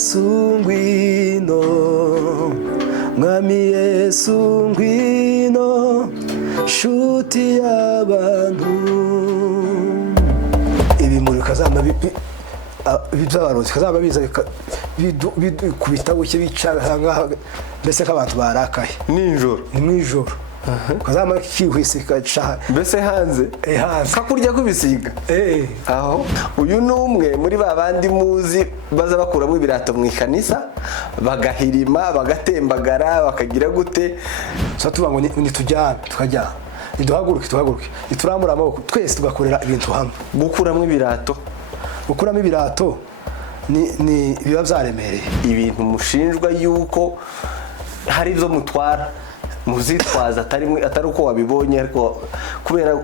Yesu ngwino, Mwami Yesu ngwino, nshuti y'abantu. Ibimuri kazamba by'abarozi kazamba biza bikubita guke bicara ngaha mbese nk'abantu barakaye nijoro. Ni mwijoro. Kazama kihwisika cha mbese hanze kakurya kubisiga. Aho uyu numwe muri babandi muzi baza bakuramo ibirato mu ikanisa bagahirima bagatembagara bakagira gute so tuba ngo ni tujyana tukajya duhaguruke ituramura amaboko twese tugakorera ibintu hamwe. Gukuramo ibirato ni biba byaremereye. Ibintu mushinjwa yuko hari ibyo mutwara muzitwaza atari uko wabibonye ariko kubera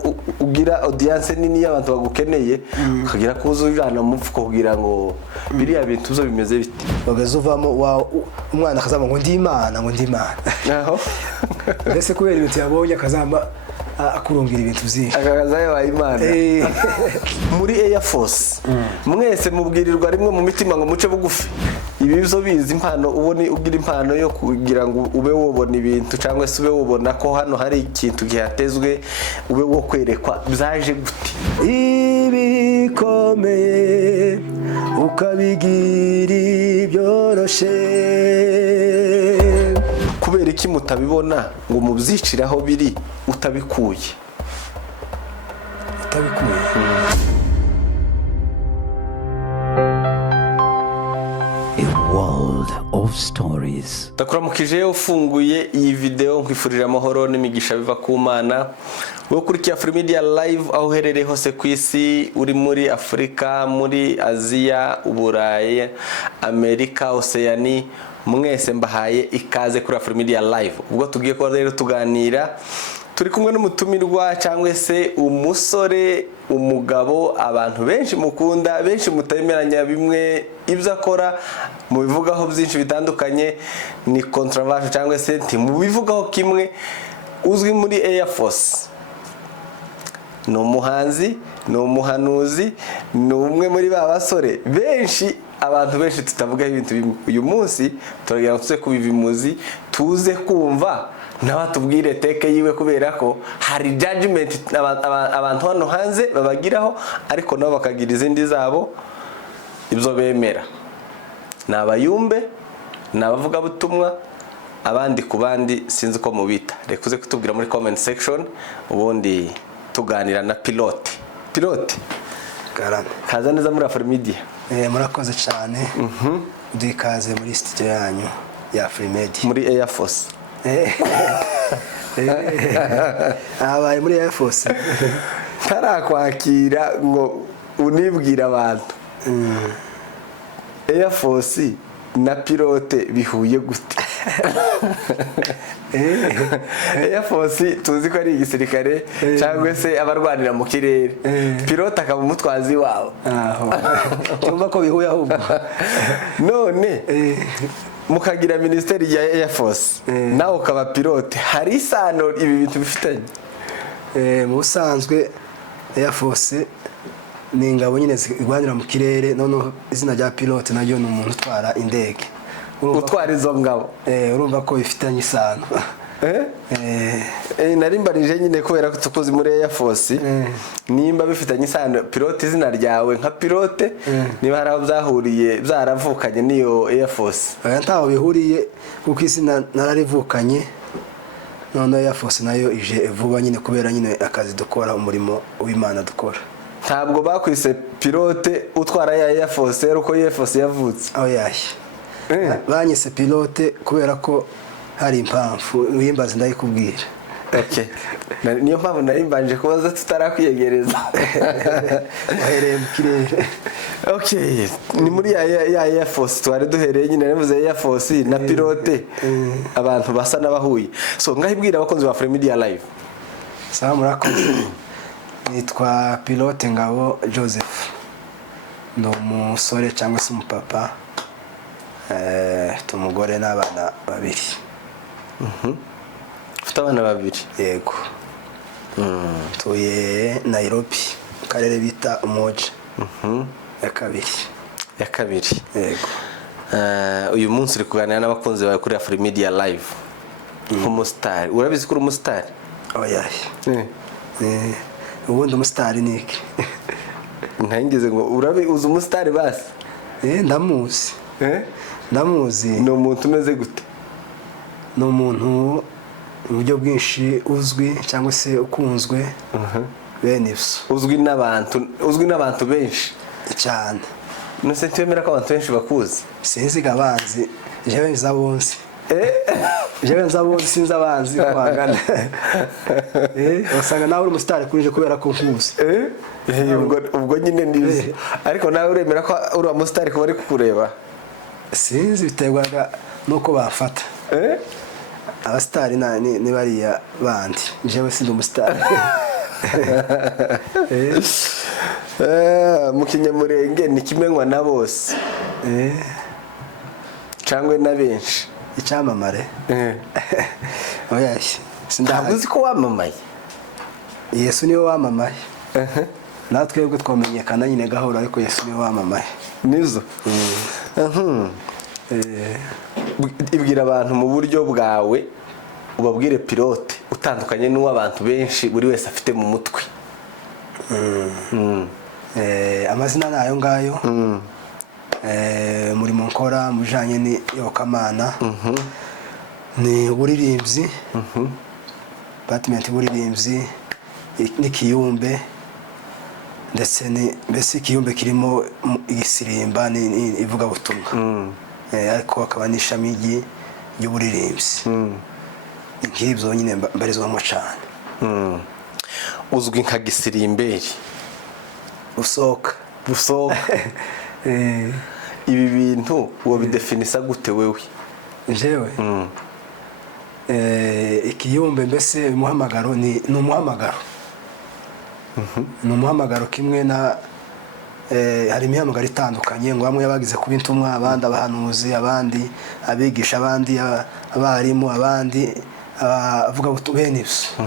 ugira audience nini y'abantu bagukeneye ukagira kuzujana mu mfuko kugira ngo biriya bintu zo bimeze bite. Bagazuvamo umwana akazama ngo ndi Imana aho mbese kubera ibintu yabonye akazamba akurungira ibintu byinshi akagazaye wa Imana. Muri Air Force mwese mubwirirwa rimwe mu mitima ngo muce bugufi. Ibi bizo bizi impano ubone ugira impano yo kugira ngo ube wobona ibintu cyangwa se ube wobona ko hano hari ikintu gihatezwe ube wo kwerekwa byaje gute. Ibikomeye ukabigira byoroshe kubera iki mutabibona ngo mubyiciraho biri utabikuye. World of Stories. Ndakuramukije ufunguye iyi video nkwifurira amahoro n'imigisha biva ku Mana. Wo kuri Afri Media Live aho uherereye hose ku isi, uri muri Afrika, muri Aziya, Uburayi, Amerika, Oceania, mwese mbahaye ikaze kuri Afri Media Live. Ubwo tugiye ko rero tuganira turi kumwe n'umutumirwa cyangwa se umusore, umugabo abantu benshi mukunda, benshi mutayemeranya bimwe ibyo akora mu bivugaho byinshi bitandukanye, ni controversial cyangwa se mu bivugaho kimwe, uzwi muri Air Force. Ni umuhanzi, ni umuhanuzi, ni umwe muri ba basore benshi, abantu benshi tutavugaho ibintu bimwe. Uyu munsi turagira ngo tuze kubivimuzi, tuze kumva nabatubwire teke yiwe kubera ko hari judgment abantu hano hanze babagiraho ariko nabo bakagira izindi zabo ibyo bemera. Nabayumbe, nabavuga butumwa, abandi kubandi sinzi ko mubita. Reka uze kutubwira muri comment section ubundi tuganira na Pilote. Karame. Kaza neza muri Afri Media. Murakoze cyane. Dukaze muri studio yanyu ya Afri Media. Muri Air Force. Abaye muri Air Force. Tarakwakira ngo unibwira abantu. Air Force na Pilote bihuye gute? Air Force tuzi ko ari igisirikare cyangwa se abarwanira mu kirere. Pilote akaba umutwazi wabo. Cyumva ko bihuye ahubwo. None mukagira ministeri ya Air Force nawe ukaba Pilote, hari isano ibi bintu bifitanye? Mu busanzwe Air Force ni ingabo nyine zirwanira mu kirere, none izina rya Pilote naryo ni umuntu utwara indege. Utwara izo ngabo. Urumva ko bifitanye isano. Narimbarije nyine kubera ko tukuzi muri Air Force nimba bifitanye isano Pilote izina ryawe nka Pilote niba hari aho byahuriye byaravukanye niyo Air Force. Ntaho bihuriye kuko izina nararivukanye, none Air Force nayo ije vuba nyine kubera nyine akazi dukora, umurimo w'Imana dukora. Ntabwo bakwise Pilote utwara ya Air Force uko Air Force yavutse. Aho yaje banyise Pilote kubera ko hari impamvu wimbaza ndayikubwira. Okay. Niyo mpamvu narimbanje kubaza tutarakwiyegereza. Wahereye mu kirere. Okay, ni muri ya Air Force twari duhereye nyine navuze Air Force na Pilote abantu basa nabahuye. So ngahibwira abakonzi ba Afri Media Live. Sawa murakoze. Nitwa Pilote Ngabo Joseph. No umusore cyangwa se umupapa. Tumugore n'abana babiri. Ufite abana babiri? Yego. Tuye Nairobi, karere bita Umoja. Ya kabiri. Yego. uyu munsi uri kuganira n'abakunzi bawe kuri Afrimedia Live nk'umusitari. Urabizi ko uri umusitari? oya ubundi umusitari ni iki? Ntangeze ngo uzi umusitari basi? ndamuzi. ndamuzi. Ni umuntu umeze gute? ni umuntu uburyo bwinshi uzwi cyangwa se ukunzwe bene ibyo. uzwi n'abantu benshi cyane. nose twemera ko abantu benshi bakuzi? sinzi gabanzi jewe nzabonzi. jewe nzabonzi sinzi abanzi kwagana. usanga nawe uri umusitari kuri je kubera ko nkuzi. ubwo nyine nizi. ariko nawe uremera ko uri umusitari ko bari kukureba? sinzi biterwaga nuko bafata. abasitari ni bariya bandi, jewe sindi umusitari. mu Kinyamurenge ni kimenywa na bose cyangwa na benshi? icyamamare oya ntabwo uzi ko wamamaye? Yesu niwe wamamaye. natwe ubwo twamenyekana nyine gahoro, ariko Yesu niwe wamamaye. nizo ibwira abantu mu buryo bwawe, ubabwire pilote utandukanye n'uw'abantu benshi buri wese afite mu mutwe. amazina ni ayo ngayo. umurimo nkora mu bijyanye n'iyobokamana ni uburirimbyi, department y'uburirimbyi n'ikiyumbe, ndetse mbese ikiyumbe kirimo igisirimba ivugabutumwa, ariko hakaba n'ishami ry'uburirimbyi. nk'ibyo nyine mbarizwamo cyane. uzwi nka gisirimberi, usohoka. ibi bintu wabidefinisa gute wewe? jewe ikiyumbe mbese umuhamagaro ni umuhamagaro. ni umuhamagaro kimwe na hari imihamagaro itandukanye, ngo bamwe bagize kuba intumwa, abandi abahanuzi, abandi abigisha, abandi abarimu, abandi avuga bene ibyo.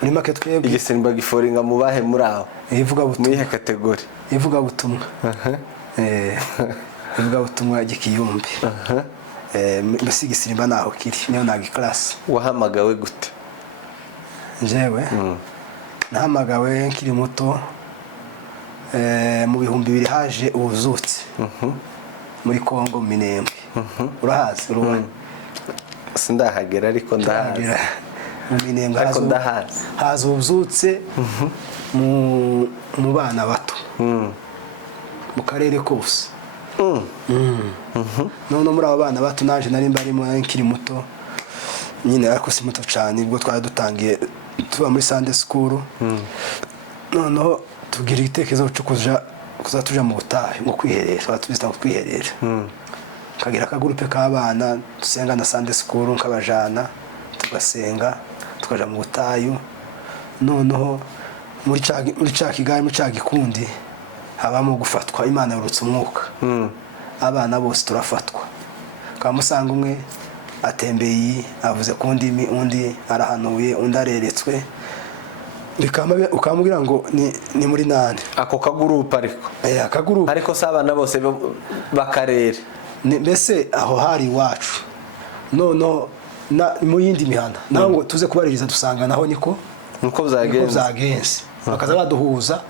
muri make twebwe igisimba giforinga mu bahe muri aho? ivugabutumwa. muri kategori ivugabutumwa. ivugabutumwa gikiyumbi. mbese igisimba naho kiri, niyo nagi class. wahamagawe gute? jewe nahamagawe nkiri muto, mu 2000 haje ubuzutse muri Kongo Minembwe. urahazi? urubona? sindahagera ariko ndahazi. mu Minembwe ariko ndahazi. haza ubuzutse mu bana bato mu karere kose. none muri abo bana bato naje nari mbarimo nkiri muto nyine, ariko si muto cyane, ubwo twari dutangiye tuba muri Sunday school. noneho tugira igitekerezo cyo kuza tuja mu butayu ngo kwiherera, twatubita ngo kwiherera. kagira akagurupe k'abana dusenga na Sunday school, nkabajana tugasenga tukaja mu butayu. noneho muri cya kigali, muri cya gikundi habamo gufatwa. Imana yorutse umwuka, abana bose turafatwa. kamusanga umwe atembeye avuze ku ndimi, undi arahanuye, undi areretswe. ukamubwira ngo ni muri nane ako kagurupe? ariko akagurupe ariko sabana bose bakarere mbese aho hari iwacu. noneho mu yindi mihanda naho ngo tuze kubaririza, dusanga naho niko byagenze. bakaza baduhuza,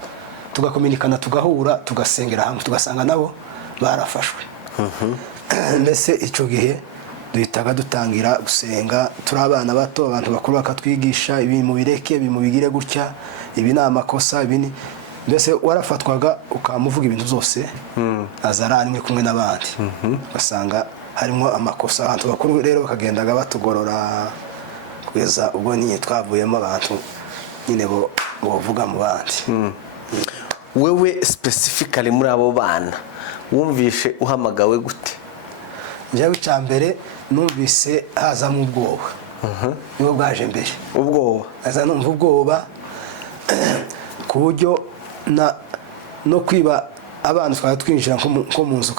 tugakominikana, tugahura, tugasengera hamwe, tugasanga nabo barafashwe. mbese icyo gihe duhitaga dutangira gusenga. turi abana bato, abantu bakuru bakatwigisha ibi mubireke, ibi mubigire gutya, ibi ni amakosa, ibi mbese warafatwaga ukamuvuga ibintu byose azarani kumwe n'abandi. ugasanga harimo amakosa. abantu bakuru rero bakagendaga batugorora kugeza ubwo nyine twavuyemo abantu nyine bo bavuga mu bandi. wewe specifically muri abo bana wumvishe uhamagawe gute? njyewe icya mbere numvise hazamo ubwoba. nibo bwaje mbere. ubwoba? aza numva ubwoba ku buryo no kwiba abana twari twinjira nko mu nzu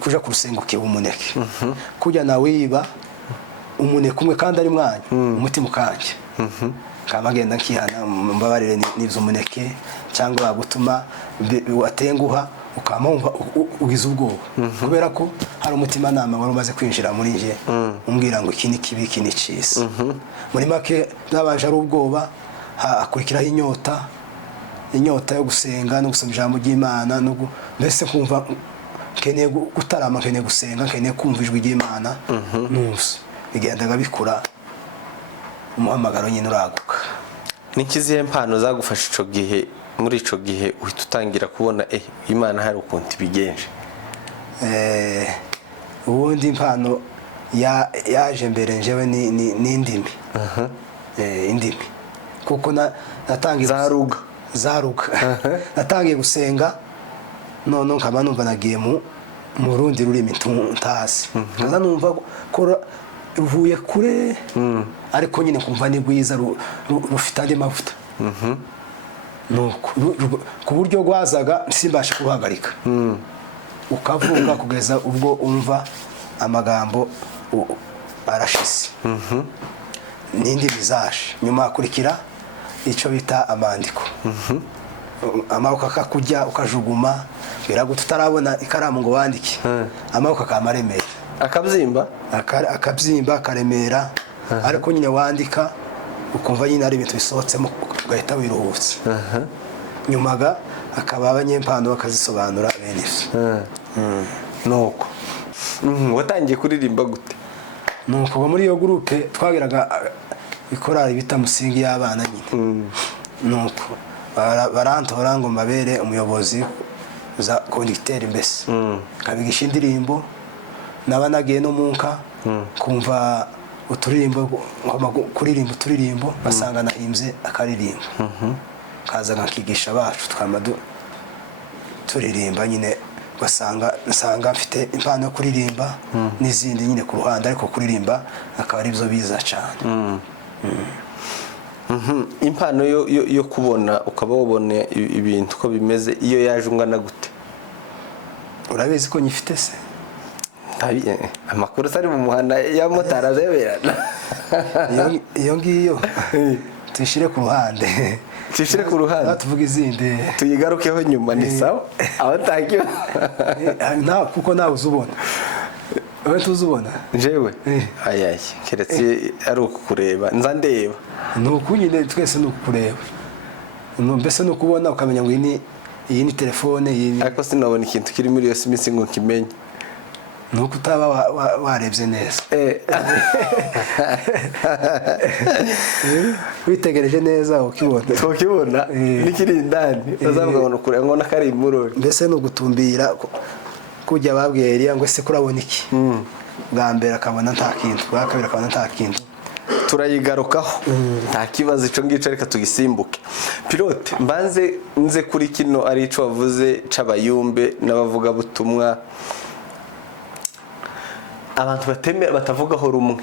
kuja ku rusengo ukiba umuneke. kujya nawe wiba umuneke umwe kandi ari mwanya umutima ukanje. kamagenda nkihana, mbabarire n'ivyo umuneke cyangwa gutuma watenguha ukama wumva ugize ubwoba kubera ko hari umutima nama wari umaze kwinjira muri nje umbwira ngo iki ni kibi iki ni cyiza muri make byabanje ari ubwoba hakurikiraho inyota yo gusenga no gusoma ijambo ry'Imana no mbese kumva keneye gutarama keneye gusenga keneye kumva ijwi ry'Imana nusa bigendaga bikura umuhamagaro nyine uraguka. Nikizihe mpano zagufasha ico gihe muri ico gihe uhita utangira kubona Imana hari ukuntu ibigenje? Ubundi impano yaje mbere njewe ni indimi. Indimi kuko natangiye zaruga natangiye gusenga none nkaba numva nagiye mu rundi rurimi ntazi kaza numva ko ruvuye kure ariko nyine kumva ni rwiza rufite andi mavuta nuko ku buryo rwazaga simbashe kuhagarika ukavuga kugeza ubwo umva amagambo arashise n'indi bizaje nyuma akurikira icyo bita amandiko amaboko akakujya ukajuguma birago tutarabona ikaramu ngo wandike amaboko akamaremera akabyimba karemera ariko nyine wandika ukumva nyine ari ibintu bisohotsemo ugahita wiruhutse nyumaga akaba abanyempano bakazisobanura bene ivyo nuko watangiye kuririmba gute? Nuko muri iyo groupe twagiraga ikorari bita musingi y'abana nyine nuko barantora ngo mbabere umuyobozi za conducteur mbese kabigisha indirimbo nabanagiye no munka kumva uturirimbo kuririmba uturirimbo basanga nahimbye akaririmbo kaza nkakigisha bacu twamadu turirimba nyine basanga mfite impano yo kuririmba n'izindi nyine ku ruhande ariko kuririmba akaba ari byo biza cyane. Impano yo kubona ukaba wabone ibintu ko bimeze iyo yaje ungana gute? Urabizi ko nyifite se amakuru ari mu muhanda ya motara azeberana iyo ngiyo tuyishire ku ruhande tuvuga izindi tuyigarukeho nyuma ni sawa aho ntakiyo kuko nawe uzubona wowe tuzubona jewe ayaye keretse ari ukukureba nza ndeba nuko nyine twese nukureba mbese nukubona ukamenya ngo iyi ni telefone ariko sinabona ikintu kiri muri iyo simisi ngo kimenye nuko utaba warebye neza witegereje neza ukibona nikiri indani bazabona kure ngo nakari imurori mbese no gutumbira kujya babwiye Eliya ngo se kurabona iki bwa mbere akabona nta kintu bwa kabiri akabona nta kintu turayigarukaho nta kibazo ico ngico reka tugisimbuke. Pilote mbanze nze kuri kino ari ico wavuze c'abayumbe n'abavuga butumwa abantu batemera batavugaho rumwe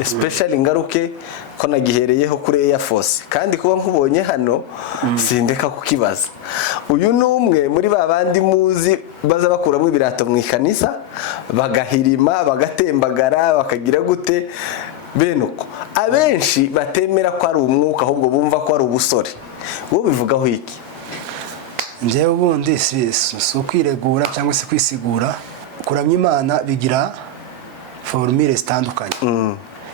especially ngaruke ko nagihereyeho kuri Air Force kandi kuba nkubonye hano sindeka kukibaza uyu numwe muri babandi muzi baza bakuramo ibirato mu ikanisa bagahirima bagatembagara bakagira gute benuko abenshi batemera ko ari umwuka ahubwo bumva ko ari ubusore wo bivugaho iki? Njewe ubundi si ukwiregura cyangwa se kwisigura kuramya Imana bigira formule zitandukanye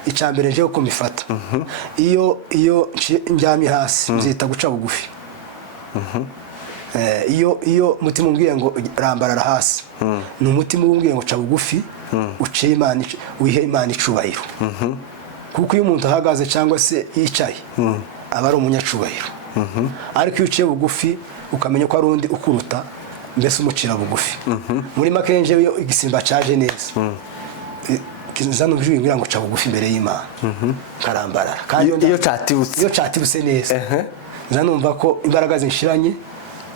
icambere nje uko mifata iyo njyami hasi nzita guca bugufi iyo mutima umbwiye ngo rambarara hasi ni umutima umbwiye ngo ca bugufi uciye Imana wihe Imana icubahiro kuko iyo umuntu ahagaze cyangwa se yicaye aba ari umunyacubahiro ariko iyo uciye bugufi ukamenya ko ari undi ukuruta mbese umucira bugufi muri makenje yo igisimba caje neza kinzano bijwi ngira ngo ca bugufi imbere y'Imana karambarara kandi iyo catibutse neza nzanumva ko imbaraga zinshiranye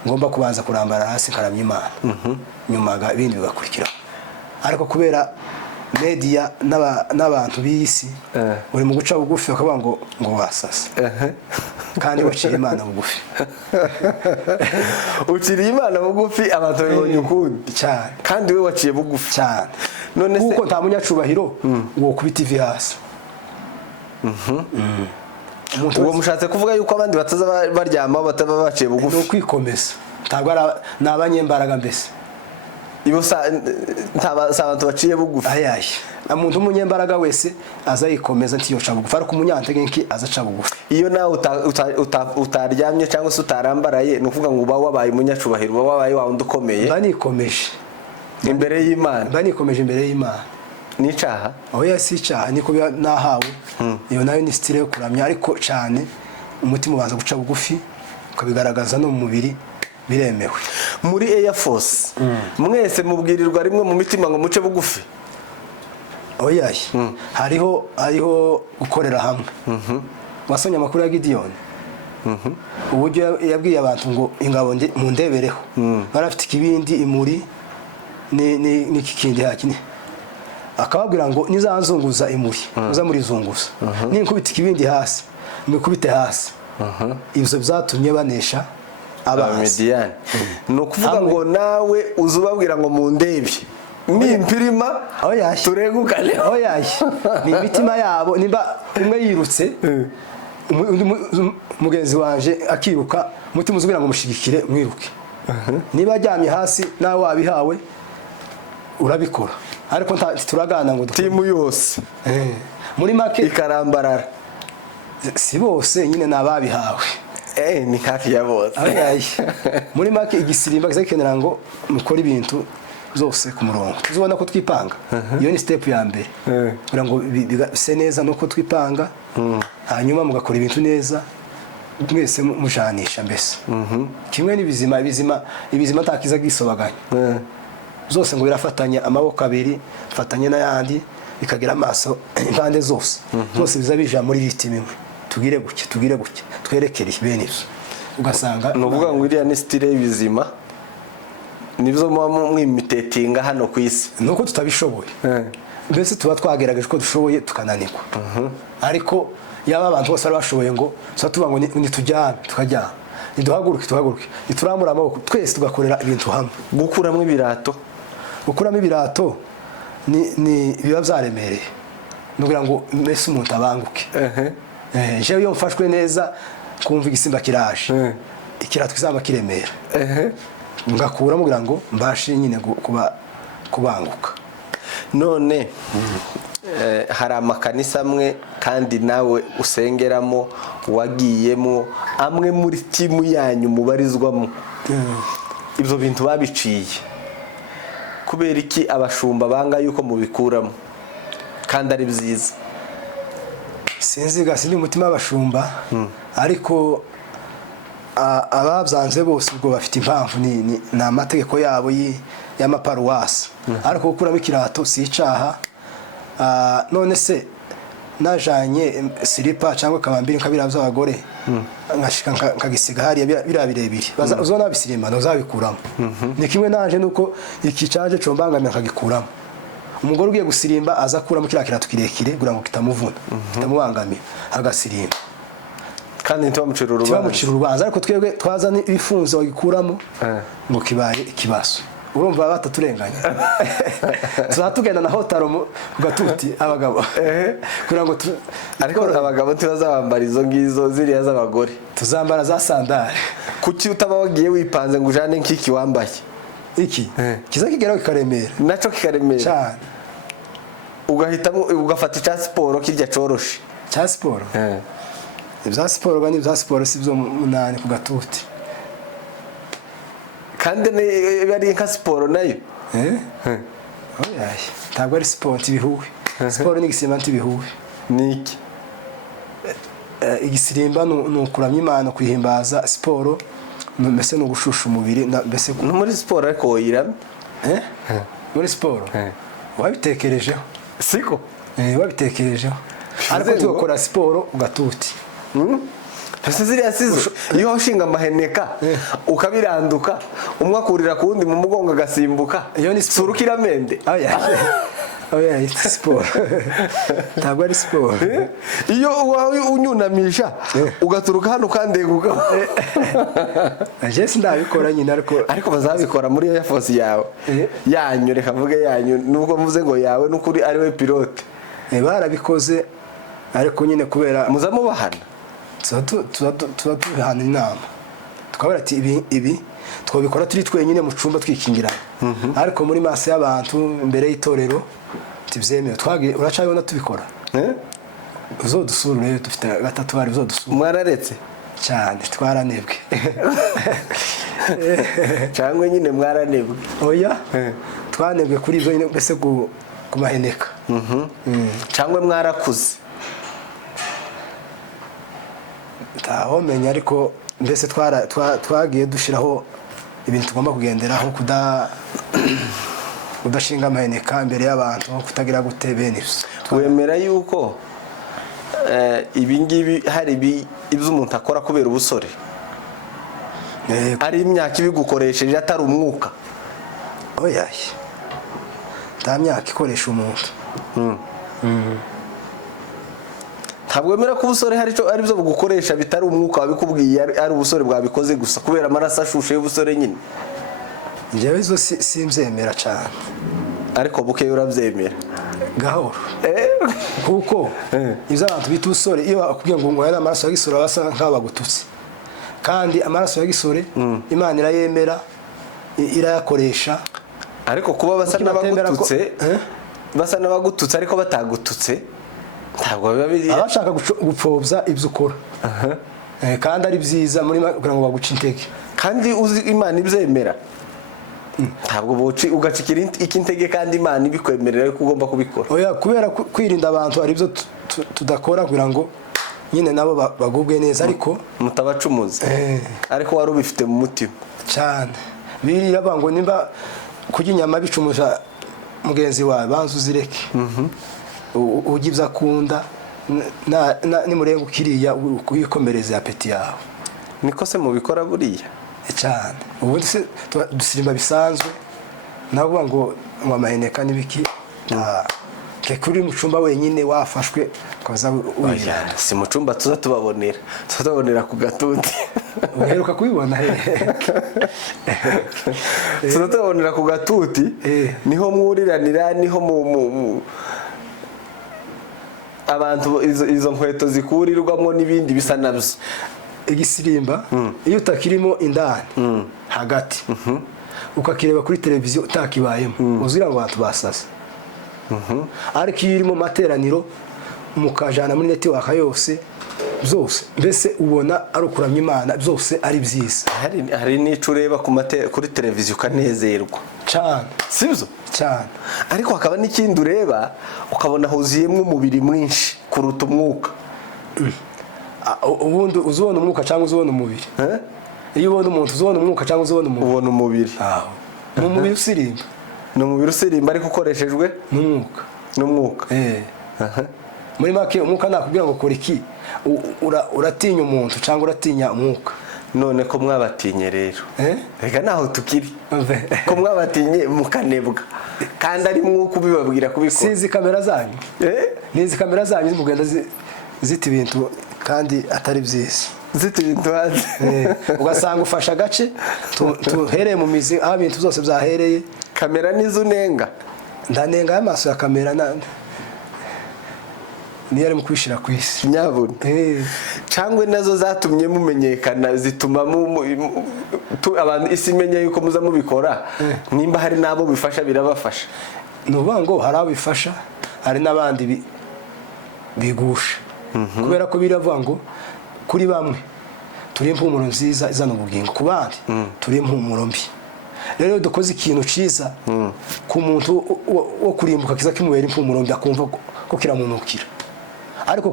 ngomba kubanza kurambara hasi karamya Imana nyuma ibindi bigakurikira ariko kubera media n'abantu b'isi uri mu guca bugufi bakavuga ngo wasasa kandi waciye Imana bugufi uciriye Imana bugufi abantu babonye ukundi cyane kandi we waciye bugufi cyane none se kuko nta munyacubahiro wo kubita ivi hasi uwo mushatse kuvuga yuko abandi bataza baryama bataba baciye bugufi no kwikomeza ntabwo ni abanyembaraga mbese ibo abantu baciye bugufi. ayaye umuntu umunyembaraga wese aza yikomeza ntiyoca bugufi ariko umunyantege nki azaca bugufi. Iyo nawe utaryamye cyangwa se utarambaraye ni ukuvuga ngo uba wabaye umunyacubahiro, uba wabaye wa wundi ukomeye. mba nikomeje imbere y'Imana. mba nikomeje imbere y'Imana. Ni icaha? oya si icaha, niko nahawe. iyo nayo ni style yo kuramya, ariko cyane umutima ubanza guca bugufi ukabigaragaza no mu mubiri biremewe. Muri Air Force mwese mubwirirwa rimwe mu mitima ngo muce bugufi? oya hariho gukorera hamwe. wasomye amakuru ya Gideon? uburyo yabwiye abantu ngo ingabo mu ndebereho barafite ikibindi imuri n'iki kindi hakini, akababwira ngo nizanzunguza imuri uza muri zunguza, ninkubita ikibindi hasi mikubite hasi. ibyo byatumye banesha Abamidiyani. ni ukuvuga ngo nawe uzubabwira ngo mu ndebye nimpirima turegukane. ni imitima yabo, nimba umwe yirutse mugenzi wanje akiruka, umutima uzubwira ngo mushigikire mwiruke. niba ajyamye hasi nawe wabihawe urabikora, ariko turagana ngo timu yose muri make ikarambarara. si bose nyine nababihawe, ni hafi ya bose. muri make igisirimba kizakenera ngo mukore ibintu zose ku murongo, tuzobona ko twipanga. iyo ni step ya mbere kugira ngo bise neza, nuko twipanga hanyuma mugakora ibintu neza mwese mujanisha mbese. kimwe n'ibizima ibizima takiza gisobaganya zose ngo birafatanya, amaboko abiri fatanye n'ayandi bikagira amaso impande zose zose biza bija muri ritime imwe. tugire guke twerekere bene ibyo, ugasanga nuvuga ngo iriya ni style y'ibizima. nibyo mwimitetinga hano ku isi, nuko tutabishoboye. mbese tuba twagerageje ko dushoboye tukananirwa. ariko yaba abantu bose bari bashoboye ngo tuba ngo nitujyane tukajyana, niduhaguruke niturambura amaboko twese tugakorera ibintu hamwe. gukuramo ibirato ni biba byaremereye, nugira ngo mbese umuntu abanguke. jewe iyo mfashwe neza kumva igisimba kiraje, ikirato kizaba kiremera, ngakuramo kugira ngo mbashe nyine kubanguka. none hari amakanisa amwe kandi nawe usengeramo wagiyemo, amwe muri timu yanyu mubarizwamo, ibyo bintu babiciye kubera iki abashumba banga yuko mubikuramo kandi ari byiza? sinziga sindi umutima w'abashumba, ariko ababyanze bose ubwo bafite impamvu, ni amategeko yabo y'amaparuwasi. ariko gukuramo ikirato si icaha. none se najanye silipa cyangwa kabambiri nkabira by'abagore nkashika nkagisiga hariya bira birebire, uzona bisirimbana uzabikuramo. ni kimwe naje nuko iki caje combangamira nkagikuramo. umugore ugiye gusirimba aza kuramo kiriya kirato kirekire kugira ngo kitamuvuna kitamubangamira agasirimba, kandi ntibamucira urubanza. ariko twebwe twazana ibifunzo bagikuramo ngo kibaye ikibazo. urumva bataturenganya. tuzatugenda na hotaro mu gatuti abagabo kugira ngo ariko abagabo ntibazabambara izo ngizo ziriya z'abagore, tuzambara za sandari. kuki utaba wagiye wipanze ngo ujane nk'iki wambaye iki kiza kigeraho kikaremera, naco kikaremera cyane, ugahitamo ugafata icya siporo kirya coroshe cya siporo. ibya siporo bani ibya siporo si byo munani ku gatuti, kandi bari nka siporo nayo. ntabwo ari siporo ntibihuwe. siporo ni igisimba ntibihuwe. niki igisirimba ni ukuramya Imana, kwihimbaza. siporo mbese ni ugushusha umubiri, mbese no muri siporo ariko woyiramye. muri siporo wabitekerejeho? siko wabitekerejeho, ariko tugakora siporo ugatuti. Pese ziriya sizo iyo ushinga amaheneka ukabiranduka, umwe akurira ku wundi mu mugongo agasimbuka, iyo ni siporo kiramende. oya siporo ntabwo ari siporo. iyo unyunamisha ugaturuka hano kandeguka. je sindabikora nyine, ariko bazabikora muri Air Force yawe yanyu. reka mvuge yanyu nubwo mvuze ngo yawe n'ukuri ari we pilote. barabikoze, ariko nyine kubera muzamubahana tuba tubihana inama, tukabara ati ibi twabikora turi twenyine mu cumba twikingirana ariko muri maso y'abantu imbere y'itorero tibyemewe twagiye uracabona tubikora uzodusura rero dufite gatatu bari uzodusura mwararetse cyane twaranebwe cyangwa nyine mwaranebwe oya twanebwe kuri ibyo nyine mbese ku maheneka cyangwa mwarakuze ntawomenya ariko mbese twagiye dushyiraho ibintu tugomba kugenderaho kudashinga amaheneka imbere y'abantu kutagira gute bene ibyo wemera yuko ibi ngibi hari ibyo umuntu akora kubera ubusore ari imyaka ibigukoresheje atari umwuka oya nta myaka ikoresha umuntu ntabwo wemera ko ubusore hari byo bugukoresha bitari umwuka wabikubwiye ari ubusore bwabikoze gusa kubera amaraso ashushe y'ubusore nyine njyewe izo simbyemera cyane ariko buke urabyemera gahoro kuko ibyo abantu bita ubusore iyo bakubwiye ngo aya amaraso ya gisore basa nk'abagututse kandi amaraso ya gisore Imana irayemera irayakoresha ariko kuba basa n'abagututse ariko batagututse ntabwo biba biri abashaka gupfobya ibyo ukora kandi ari byiza muri kugira ngo baguce intege kandi uzi Imana ibyemera ntabwo ugacikira ikintege kandi Imana ibikwemerera ko ugomba kubikora oya kubera kwirinda abantu ari byo tudakora kugira ngo nyine nabo bagubwe neza ariko mutabacumuze ariko wari ubifite mu mutima cyane birira bango nimba kurya inyama bicumuza mugenzi wawe banza uzireke ujya ibyo akunda nimurenga ukiriya uyikomereze apeti yawe niko se mubikora buriya cyane ubundi se dusirimba bisanzwe nabo ngo amaheneka n'ibiki kuri mu cyumba wenyine wafashwe ukaza wiranda si mu cyumba tuzatubabonera ku gatuti uheruka kubibona tuzatubabonera ku gatuti niho mwuriranira niho abantu izo nkweto zikurirwamo n'ibindi bisa nabyo igisirimba iyo utakirimo indani hagati ukakireba kuri televiziyo utakibayemo uzira ngo abantu basasa ariko iyo iri mu materaniro mukajana muri netiwaka yose byose mbese ubona ari ukuramya Imana byose ari byiza hari n'ico ureba kuri televiziyo ukanezerwa cyane sibyo cyane ariko hakaba n'ikindi ureba ukabona huzuyemo umubiri mwinshi kuruta umwuka ubundi uzubona umwuka cyangwa uzubona umubiri iyo ubona umuntu uzubona umwuka cyangwa uzubona umubiri ubona umubiri ni umubiri usirimba ni umubiri usirimba ariko ukoreshejwe n'umwuka muri make umwuka nakubwira ngo kora iki uratinya umuntu cyangwa uratinya umwuka none ko mwabatinye rero reka naho tukiri ko mwabatinye mukanebwa kandi ari mwuka ubibabwira kubikora sizi kamera zanyu nizi kamera zanyu zimugenda zita ibintu kandi atari byiza zita ibintu hanze ugasanga ufasha agace tuhereye mu mizi aho ibintu byose byahereye kamera nizo unenga ndanenga y'amaso ya kamera niyo ari mu kwishira ku isi nyabuna cyangwa nazo zatumye mumenyekana zituma abantu isi imenya yuko muza mubikora nimba hari nabo bifasha birabafasha nuvuga ngo hari abo bifasha hari n'abandi bigusha kubera ko biravuga ngo kuri bamwe turi impumuro nziza izana ubugingo ku bandi turi impumuro mbi rero dukoze ikintu ciza ku muntu wo kurimbuka kiza kimubera impumuro mbi akumva ko kiramunukira ariko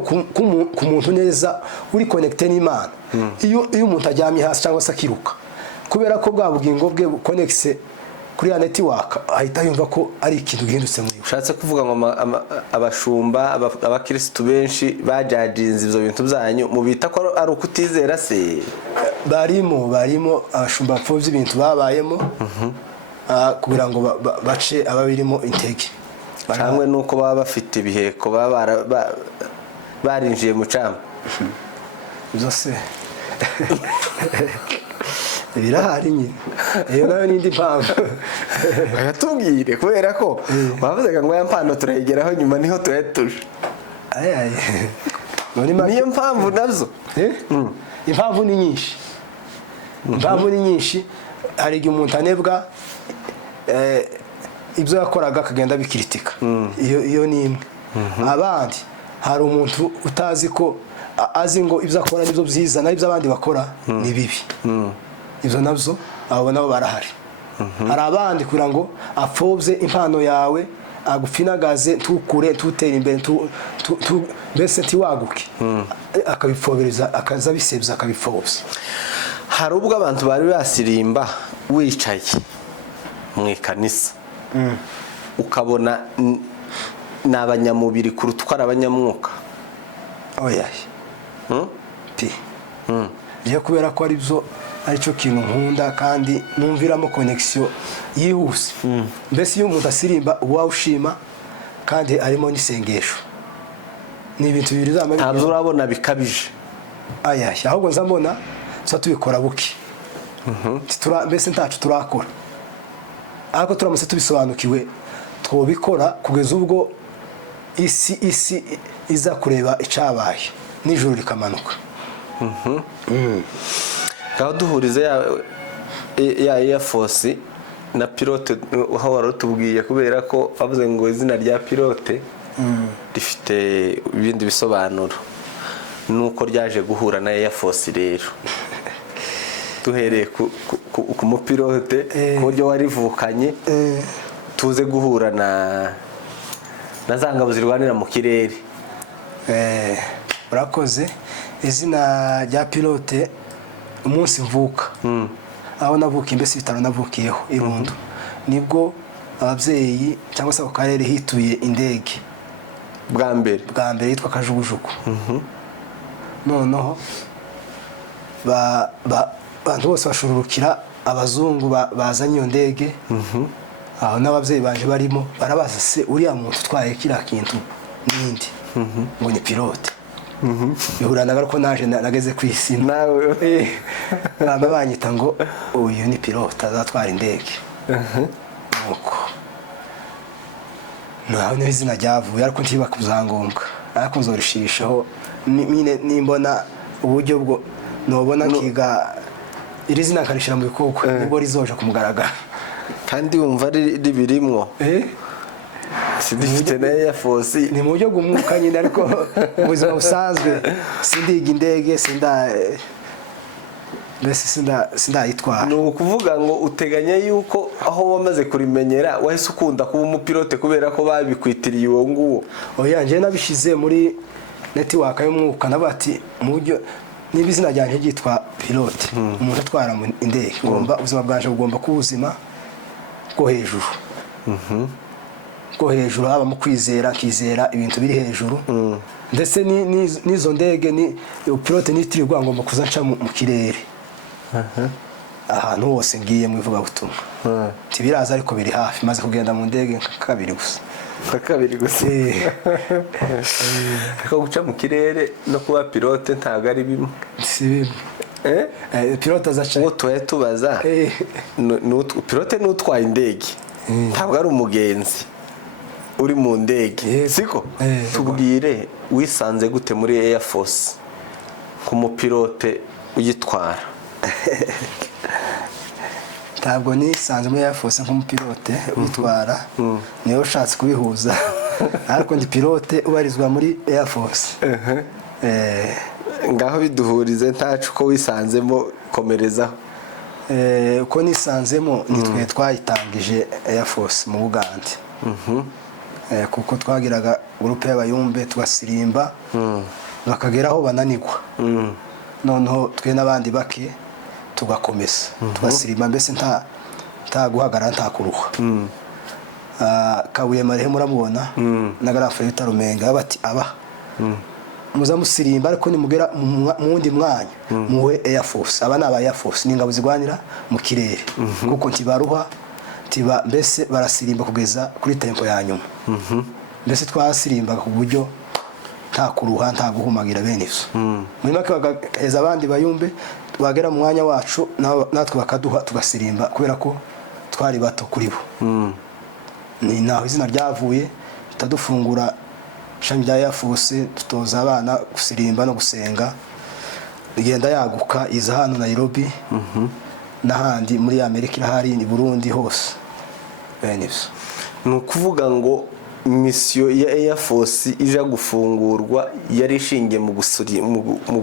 ku muntu neza uri connecté n'Imana iyo umuntu ajyamye hasi cyangwa se akiruka kubera ko bwa bugingo bwe connecté kuri ya network ahita yumva ko ari ikintu gihindutse muri ushatse kuvuga ngo abashumba abakristo benshi bajajinze ivyo bintu byanyu mubita ko ari ukutizera se barimo abashumba bapfovye ibintu babayemo kugira ngo bace ababirimo intege cyangwa nuko baba bafite ibiheko baba barinjiye mu cama byose birahari nyine iyo nayo n'indi mpamvu bayatubwire kubera ko bavuze ngo ya mpano turayigeraho nyuma niho tuyatuje niyo mpamvu nazo impamvu ni nyinshi hari igihe umuntu anebwa ibyo yakoraga akagenda bikiritika, iyo ni imwe. Abandi hari umuntu utazi ko azi ngo ibyo akora nibyo byiza naho ibyo abandi bakora ni bibi, ibyo nabyo abo nabo barahari. Hari abandi kugira ngo apfobye impano yawe, agupfinagaze, ntukure, ntutere imbere, mbese ntiwaguke, akabipfobereza, akaza bisebya, akabipfobya. Hari ubwo abantu bari basirimba wicaye mu ikanisa ukabona ni abanyamubiri kuruta uko ari abanyamwuka. Oya rero kubera ko aribyo aricyo kintu nkunda kandi numviramo connection yihuse. Mbese iyo umuntu asirimba uba ushima kandi arimo n'isengesho, ni ibintu bibiri zama ntabwo urabona bikabije. Ahubwo nzambona tubikora buke, mbese ntacu turakora, ariko turamutse tubisobanukiwe twobikora kugeza ubwo isi iza kureba icyabaye n'ijuru rikamanuka. Aho duhuriza ya Air Force na pilote aho warutubwiye, kubera ko bavuze ngo izina rya pilote rifite ibindi bisobanuro, nuko ryaje guhura na Air Force. Rero duhereye ku mupilote ku buryo warivukanye, tuze guhura na za ngabo zirwanira mu kirere. Urakoze. Izina rya pilote umunsi mvuka, aho navukiye, mbese bitaro navukiyeho Irundu, nibwo ababyeyi cyangwa se ako karere hituye indege bwa mbere yitwa Kajugujugu. Noneho abantu bose bashururukira abazungu bazanye iyo ndege, aho n'ababyeyi baje barimo barabaza, se uriya muntu utwaye kiriya kintu n'indi ngo ni pilote. Bihuranaga ko naje nageze ku isi nawe baba banyita ngo uyu ni pilote azatwara indege. Nuko naho ni izina ryavuye, ariko ntiba kuzangombwa, ariko nzorishishaho nimbona uburyo bwo nobona kiga iri zina karishira mu bikoko, nibwo rizoje kumugaragara. Kandi wumva ribirimwo sindifite na Air Force ni mu buryo bw'umwuka nyine, ariko mu buzima busanzwe sindiga indege, sindayitwara. Ni ukuvuga ngo uteganya yuko aho wamaze kurimenyera wahise ukunda kuba umupilote kubera ko babikwitiriye uwo nguwo? Oya, njye nabishize muri netiwaka y'umwuka, navuga ati mu buryo niba izina ryanjye ryitwa pilote, umuntu atwara indege, ubuzima bwanje bugomba kuba ubuzima bwo hejuru, bwo hejuru, haba mu kwizera, akizera ibintu biri hejuru. Ndetse n'izo ndege ni pilote nitirirwa ngomba kuza nca mu kirere ahantu hose ngiye mu ivugabutumwa. Tibiraza ariko biri hafi, maze kugenda mu ndege nka kabiri gusa. Ariko guca mu kirere no kuba pilote ntabwo ari bimwe. Si bimwe. Pilote azaca tuye tubaza, pilote n'utwaye indege ntabwo ari umugenzi uri mu ndege, siko? Tubwire, wisanze gute muri Air Force nk'umupilote uyitwara? Ntabwo nisanze muri Air Force nk'umupilote uyitwara, niyo ushatse kubihuza, ariko ndi pilote ubarizwa muri Air Force. Ngaho biduhurize, ntacu ko wisanzemo, komerezaho. Uko nisanzemo nitwe twayitangije Air Force mu Bugande, kuko twagiraga groupe y'abayumbe tugasirimba bakageraho bananirwa, noneho twe n'abandi bake tugakomeza tugasirimba, mbese nta guhagarara, nta kuruha. Kabuye Marehe muramubona na Garafa Rumenga, bati muza musirimba, ariko nimugera mu wundi mwanya muwe Air Force. Aba n'aba Air Force ni ingabo zirwanira mu kirere, kuko ntibaruha, mbese barasirimba kugeza kuri tempo ya nyuma. Mbese twasirimbaga ku buryo nta kuruha, nta guhumagira bene ivyo. Muri make bagaheza abandi bayumbe, bagera mu mwanya wacu natwe bakaduha tugasirimba, kubera ko twari bato kuri bo. Ni naho izina ryavuye, tutadufungura ishami rya Air Force, tutoza abana gusirimba no gusenga, igenda yaguka iza hano Nairobi, n'ahandi muri Amerika irahari, ni Burundi hose bene ivyo. ni ukuvuga ngo misiyo ya Air Force ija gufungurwa yari ishingiye mu gusirimba, mu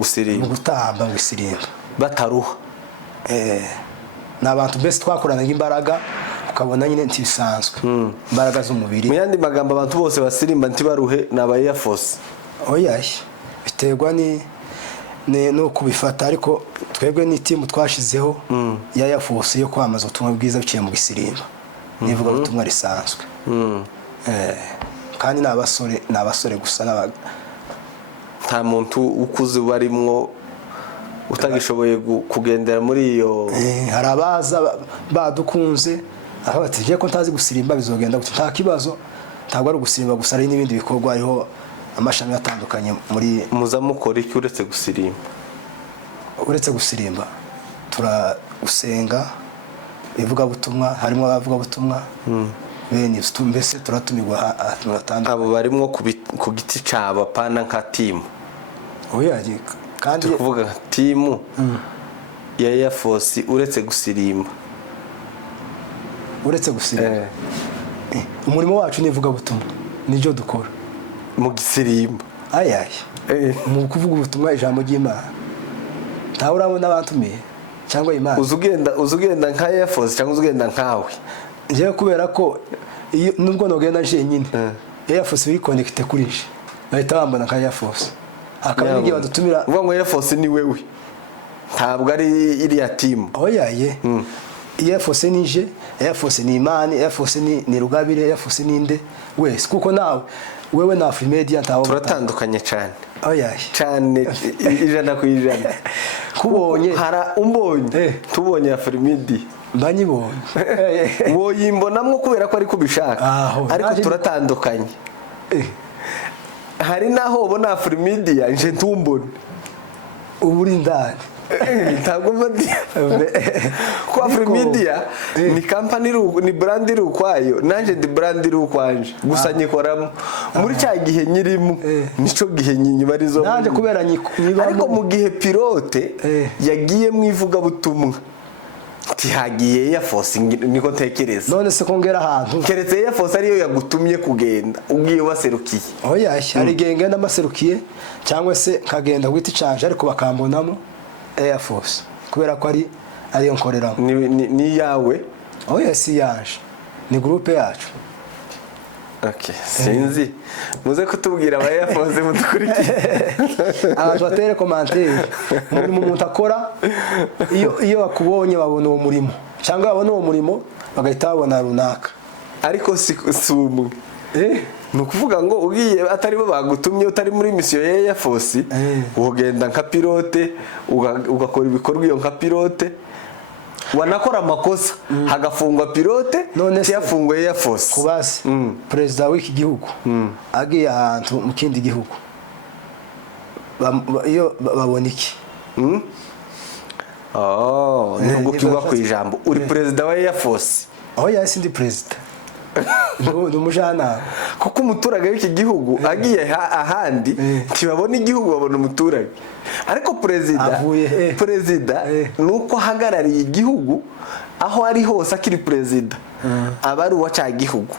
gutamba mu gusirimba bataruha. N'abantu bese twakoranaga imbaraga ukabona nyine ntibisanzwe, imbaraga z'umubiri. Mu yandi magambo abantu bose basirimba ntibaruhe ni aba Air Force. Oya, biterwa no kubifata, ariko twebwe ni team twashizeho ya Air Force yo kwamaza ubutumwa bwiza biciye mu gisirimba, nivuga ubutumwa risanzwe. Kandi n'abasore gusa, nta muntu ukuze barimwo utagishoboye kugendera muri iyo. Hari abaza badukunze aho batije ko ntazi gusirimba bizogenda gute, nta kibazo, ntabwo ari gusirimba gusa, ari n'ibindi bikorwa, ariho amashami atandukanye muri. Muza mukora iki uretse gusirimba? Uretse gusirimba turagusenga, ivuga butumwa, harimo abavuga butumwa bene mbese turatumirwa atandukanye. Abo barimo ku giti cabo pana nka team. Oya, kandi kuvuga team ya Air Force uretse gusirimba. Uretse gusirimba umurimo wacu nivuga butumwa, nijyo dukora mu gisirimba. Mu kuvuga ubutumwa, ijambo ry'Imana. Ntawe urabona abantumiye cyangwa Imana. Uzugenda nka Air Force cyangwa uzugenda nkawe? Ngiye kubera ko nubwo nogenda nje nyine Air Force iri connecte kuri nje, bahita bambona nka Air Force. Akaba ngiye badutumira, uvuga ngo Air Force ni wewe, ntabwo ari iriya team. Oya, Air Force ni nje, Air Force ni Imana, Air Force ni Rugabire, Air Force ni nde wese, kuko nawe wewe na Afrimedia ntawo turatandukanye cyane. Oya, cyane 100%. kubonye umbonye tubonye Afrimedia mbanyibonye wo yimbonamwo kubera ko ari kubishaka, ariko turatandukanye. Hari naho ubona Afrimedia nje ntumbone uburi ndani. Ntabwo mbadi ko Afrimedia ni company ni brand iri ukwayo, nanje ndi brand iri ukwanje, gusa nyikoramo muri cya gihe nyirimo, nico gihe nyinyi barizo nanje kubera nyibamo. Ariko mu gihe pilote yagiye mwivuga butumwa tihagiye Air Force, niko tekereza. None se kongera ahantu keretse Air Force ariyo yagutumye kugenda ugiye waserukiye. Oya, hari genge ndamaserukiye cyangwa se kagenda gwiti canje, ariko bakambonamo Air Force kubera ko ariyo nkoreramo. Ni yawe? Oya, si yaje, ni groupe yacu. Okay, sinzi muze kutubwira aba Air Force mudukurikiye. Abantu batere commentaire umurimo umuntu akora, iyo bakubonye babona uwo murimo, cyangwa babona uwo murimo bagahita babona runaka, ariko sumwe. Ni ukuvuga ngo ugiye atari bo bagutumye, utari muri misiyo ya Air Force, ugenda nka pilote ugakora ibikorwa iyo nka pilote, wanakora amakosa hagafungwa pilote, none se yafunguye Air Force. Kubazi president w'iki gihugu agiye ahantu mu kindi gihugu, iyo babona iki? Nubwo kivuga ku ijambo uri president wa Air Force. Oya, sindi president, ni umujyanama. Kuko umuturage w'iki gihugu agiye ahandi ntibabona igihugu, babona umuturage. Ariko perezida nuko ahagarariye igihugu aho ari hose, akiri perezida aba ari uwa cya gihugu.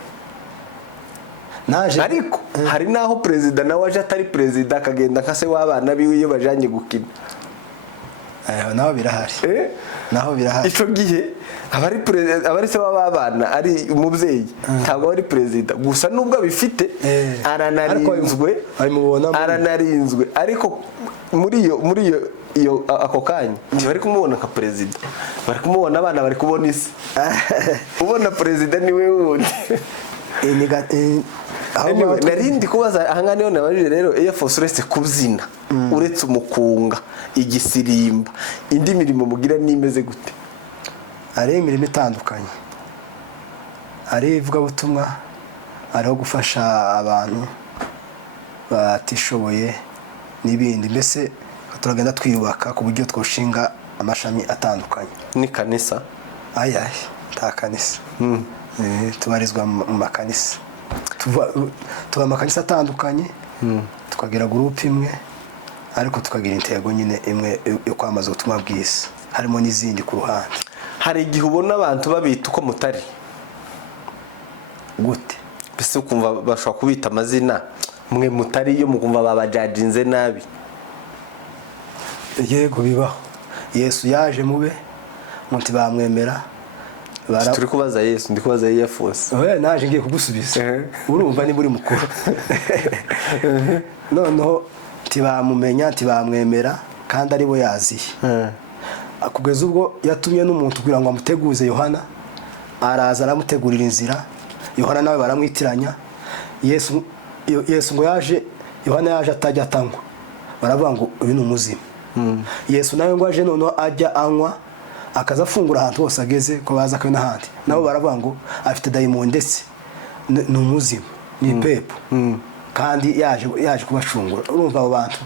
Ariko hari naho perezida nawe aje atari perezida, akagenda nka se w'abana biwe iyo bajanye gukina. Naho birahari. Ico gihe abari se w'abana ari umubyeyi, ntabwo ari perezida gusa, nubwo bifite aranarinzwe, ariko muri iyo ako kanya bari kumubona nka perezida, bari kumubona abana, bari kubona isi. Ubona perezida ni we wundi. Narindi kubaza ahanga niyo nabajije rero, Air Force uretse kubyina, uretse umukunga, igisirimba, indi mirimo mugira nimeze gute? Ari imirimo itandukanye, ari ivuga butumwa, ari gufasha abantu batishoboye n'ibindi. Mbese turagenda twiyubaka ku buryo twoshinga amashami atandukanye. Ni kanisa? Ta kanisa. Tubarizwa mu makanisa, tuba amakanisa atandukanye, tukagira groupe imwe, ariko tukagira intego nyine imwe yo kwamaza ubutumwa bwiza, harimo n'izindi ku ruhande. hari igihe ubona abantu babita uko mutari gute bise ukumva bashobora kubita amazina mwe mutari iyo mukumva babajajinze nabi. yego bibaho. Yesu yaje mube muti bamwemera turi kubaza Yesu ndi kubaza Yefose naje ngiye kugusubiza urumva ni buri mukuru noneho tibamumenya tibamwemera kandi ari bo yaziye kugeza ubwo yatumye n'umuntu kugira ngo amuteguze Yohana araza aramutegurira inzira. Yohana nawe baramwitiranya. Yesu ngo yaje Yohana yaje atajya atanywa baravuga ngo uyu ni umuzima. Yesu nawe ngo aje noneho ajya anywa akaza afungura ahantu hose ageze ko baza kandi n'ahandi nabo baravuga ngo afite dayimoni ndetse ni umuzima ni pepo kandi yaje kubacungura. Urumva abo bantu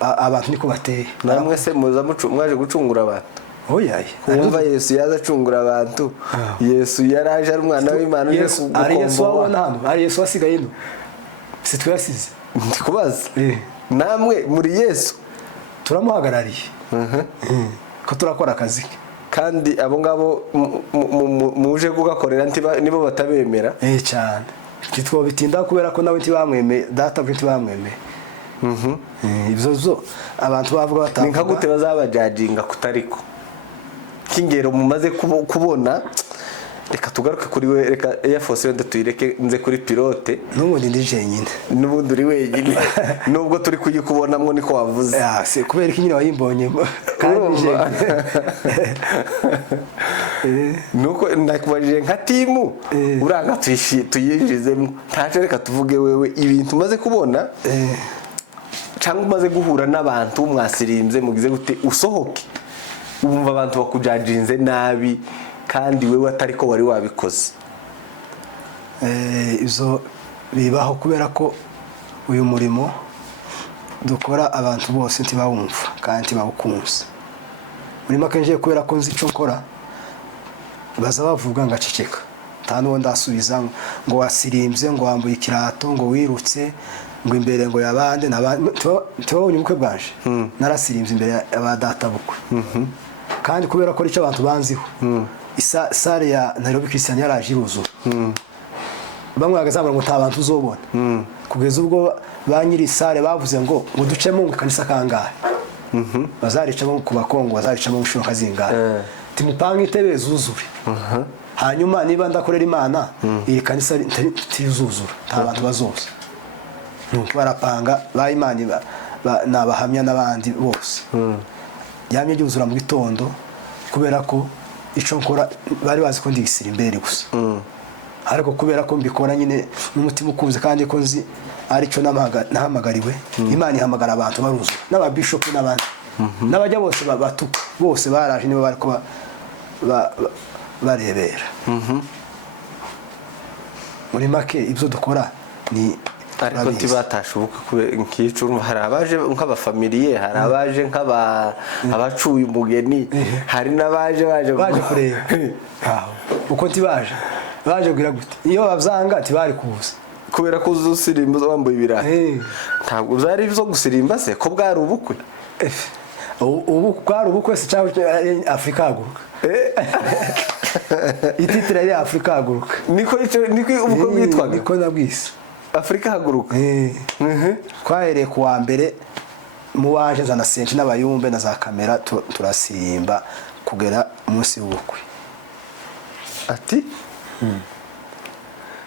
abantu niko bateye. namwe se muza mwaje gucungura abantu oyaye kumva Yesu yaza acungura abantu. Yesu yaraje ari umwana w'Imana uje kugukomba. Ari Yesu wabona hano ari Yesu wasigaye ino si twasize ndikubaza namwe muri Yesu turamuhagarariye ko turakora akazi kandi abo ngabo muje kugakorera nibo batabemera cyane kitwo bitinda kubera ko nawe ntibamwemeye data bwe ntibamwemeye. Ibyo zo abantu bavuga batavuga ninka gute bazabajajinga kutariko kingero mumaze kubona. Reka tugaruke kuri we reka Yefose wende tuyireke nze kuri pilote n'ubundi ndi jenyine n'ubundi uri wenyine nubwo turi kuyikubonamwo niko wavuze se kubera ko nyine wayimbonye kandi nuko ndakubajije nka timu uranga tuyinjizemo ntaje reka tuvuge wewe ibintu umaze kubona cyangwa umaze guhura n'abantu mwasirimbye mugize gute usohoke umva abantu bakujajinze nabi kandi wewe atari ko wari wabikoze. Izo bibaho kubera ko uyu murimo dukora abantu bose ntibawumva kandi ntibawukunze. Muri make nje kubera ko nzi icyo nkora baza bavuga ngaceceka nta n'uwo ndasubiza ngo wasirimbye ngo wambuye ikirato ngo wirutse ngo imbere ngo yabande tubabonye ubukwe bwaje narasirimbye imbere y'abadata bukwe kandi kubera ko icyo abantu banziho sale ya Nairobi Christian yaraje iruzura bamwe bagazamura ngo ntabantu uzobona kugeza ubwo banyiri sale bavuze ngo ducemo mu kanisa kangahe bazaricamo ku bakongo bazaricamo mu shuro kazingahe timupanga itebe zuzure hanyuma niba ndakorera Imana iri kanisa tizuzura nta bantu bazoza nuko barapanga ba Imana nabahamya n'abandi bose yamye byuzura mu gitondo kubera ko icyo nkora bari bazi ko ndigisira imbere gusa ariko kubera ko mbikora nyine n'umutima ukuze kandi ko nzi ari cyo nahamagariwe Imana ihamagara abantu baruzuye n'ababishop n'abandi n'abajya bose batuka bose baraje niba bari ko barebera muri make ibyo dukora ni ariko ntibatashoboka kubera nk'icyo hari abaje nk'abafamiliye hari abaje nk'abacuye umugeni hari n'abaje kureba uko ntibaje baje kugira gute iyo bavyanga ntibari kuza kubera ko uzusirimba wambaye ibiraha ntabwo uzari byo gusirimba se ko bwari ubukwe ubu bwari ubukwe se cyangwa Afrika haguruka ititira ya Afrika haguruka niko ubukwe bwitwaga niko nabwise Afrika haguruka twahereye ku wa mbere mu waje nzana senshi n'abayumbe na za kamera turasimba kugera umunsi w'ubukwe ati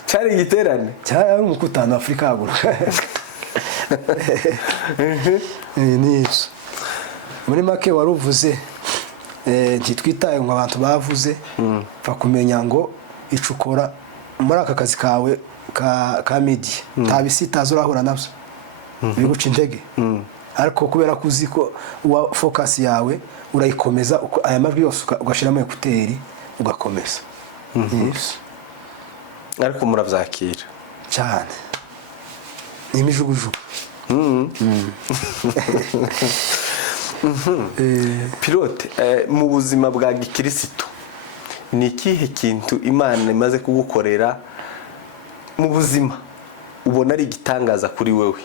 cyari igiterane cyari umukutano Afrika haguruka nizo muri make waruvuze ntitwitaye ngo abantu bavuze bakumenya ngo icukora muri aka kazi kawe ka media tabisitaza urahura nabyo biguca intege ariko kubera ko uzi ko focus yawe urayikomeza aya majwi yose ugashiramo ekuteri ugakomeza ariko muravyakira cyane n'imijugujugu pilote mu buzima bwa gikristo ni ikihe kintu Imana imaze kugukorera mu buzima ubona ari igitangaza kuri wewe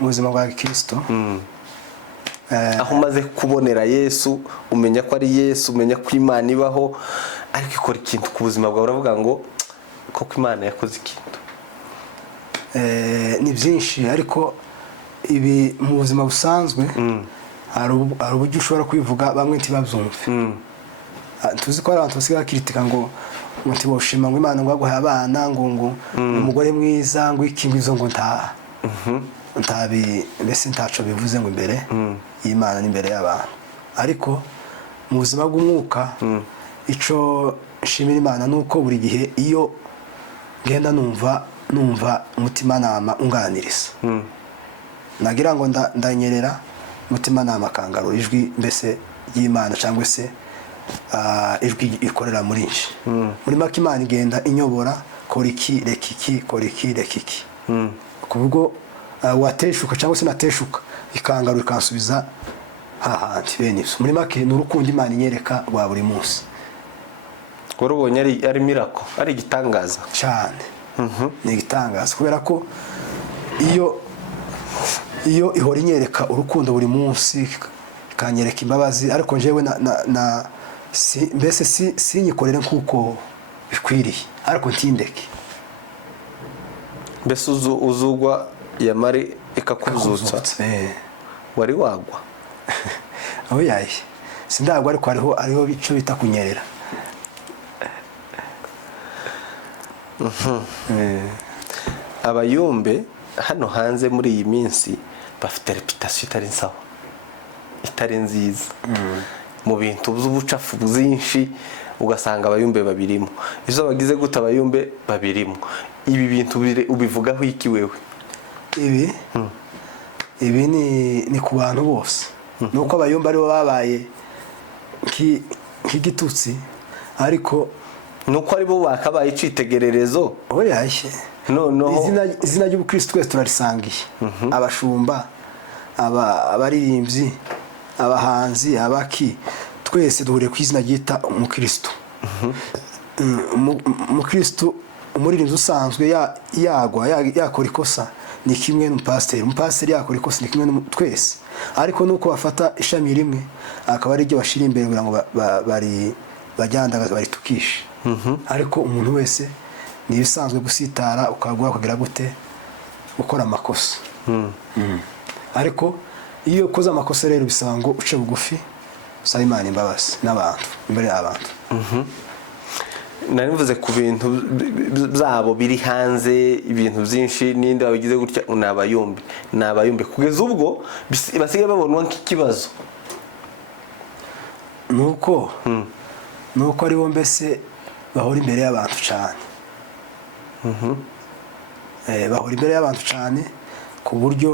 mu buzima bwa gikristo aho umaze kubonera Yesu umenya ko ari Yesu, umenya ko Imana ibaho ariko ikora ikintu ku buzima bwawe uravuga ngo koko Imana yakoze ikintu. Ni byinshi ariko ibi mu buzima busanzwe hari uburyo ushobora kwivuga bamwe ntibabyumve. Tuzi ko hari abantu basigaye bakiritika ngo ntiboshima ngo Imana ngo yaguhaye abana ngo umugore mwiza ngo iki ngizo ngo ntabi mbese ntaco bivuze ngo imbere y'Imana n'imbere y'abantu. Ariko mu buzima bw'umwuka ico nshimira Imana nuko buri gihe iyo ngenda numva umutima nama unganiriza nagira ngo ndanyerera umutima nama kangarura ijwi mbese y'Imana cyangwa se ijwi ikorera muri nje muri make Imana igenda inyobora kora iki reka iki kora iki reka iki kubwo wateshuka cyangwa se nateshuka ikangarura ikansubiza hahandi bene ibyo. Muri make ni urukundo Imana inyereka rwa buri munsi. Warubonye ari miracle, ari igitangaza cyane. Ni igitangaza kubera ko iyo ihora inyereka urukundo buri munsi ikanyereka imbabazi ariko njyewe mbese sinyikorere nk'uko bikwiriye ariko ntindeke. Mbese uzugwa yamari ikakuzutsa wari wagwa aho yaye sindagwa ariko hariho bico bita kunyerera. Abayumbe hano hanze muri iyi minsi bafite reputation itari nsawa, itari nziza mu bintu by'ubucafu bwinshi ugasanga abayumbe babirimo. Izo bagize gute abayumbe babirimo. Ibi bintu ubivugaho iki wewe? Ibi ni ku bantu bose. Nuko abayumbe aribo babaye nk'igitutsi ariko nuko aribo bakabaye icitegererezo. Oyashye noneho izina ry'ubukristo twese turarisangiye. Abashumba, abaririmbyi, abahanzi, abaki twese duhuriye ku izina ryita umukristo. Umukristo umuririmbyi usanzwe yakora ikosa ni kimwe n'umupasiteri. Umupasiteri yakora ikosa ni kimwe twese ariko nuko bafata ishami rimwe akaba ari ryo bashira imbere kugira ngo bajyandagaza baritukishe. Ariko umuntu wese ni bisanzwe gusitara ukagwa kugira gute gukora amakosa. Ariko iyo ukoze amakosa rero bisaba ngo uce bugufi usaba Imana imbabazi n'abantu imbere y'abantu. Nari mvuze ku bintu byabo biri hanze ibintu byinshi ninde wabigize gutya n'abayumbe kugeza ubwo basigaye babonwa nk'ikibazo. Nuko ari bo mbese bahora imbere y'abantu cyane. Bahora imbere y'abantu cyane ku buryo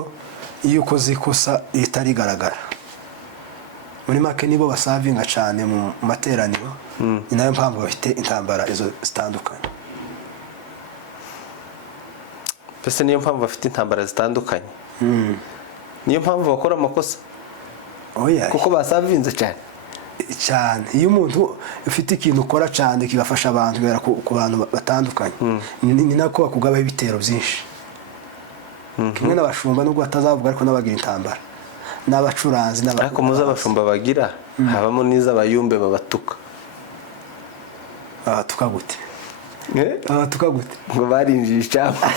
iyo ukoze ikosa ritarigaragara. Muri make nibo basavinga cyane mu materaniro. Ni nayo mpamvu bafite intambara izo zitandukanye. Pese niyo mpamvu bafite intambara zitandukanye. Niyo mpamvu bakora amakosa. Kuko basavinze cyane. Iyo umuntu ufite ikintu ukora cyane kigafasha abantu kubera ku bantu batandukanye ni nako bakugabaho ibitero byinshi. Kimwe n'abashumba nubwo batazavuga ariko n'abagira intambara n'abacuranzi ariko muza abashumba bagira habamo n'iz'abayumbe babatuka. Abatuka gute? Abatuka gute? Ngo barinjije icyapa.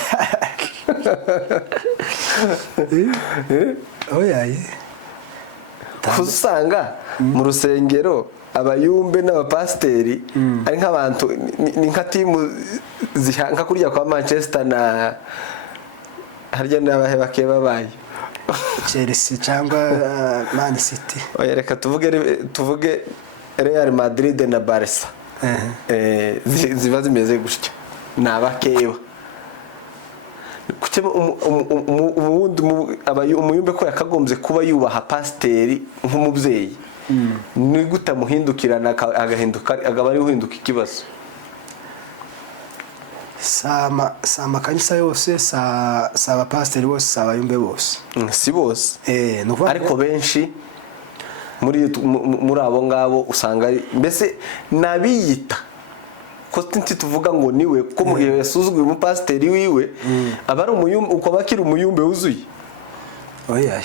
Oyaye usanga mu rusengero abayumbe n'abapasiteri ari nk'abantu ni nka timu zihanka kurya kwa Manchester na harya n'abahe babaye Chelsea cyangwa Man City. Oya reka tuvuge Real Madrid na Barca. Ziba zimeze gutya n'abakeba. Kuki umuyumbe ko yakagombye kuba yubaha pasiteri nk'umubyeyi ni gute amuhindukirana agahinduka agaba ari uhinduka ikibazo. Sama kanisa yose saba pasiteri bose saba abayumbe bose si bose ariko benshi muri abo ngabo usanga mbese nabiyita ko tuvuga ngo niwe ko mu gihe yasuzuguye umupasiteri wiwe aba ari umuyumbe uko bakira umuyumbe wuzuye. Oyaye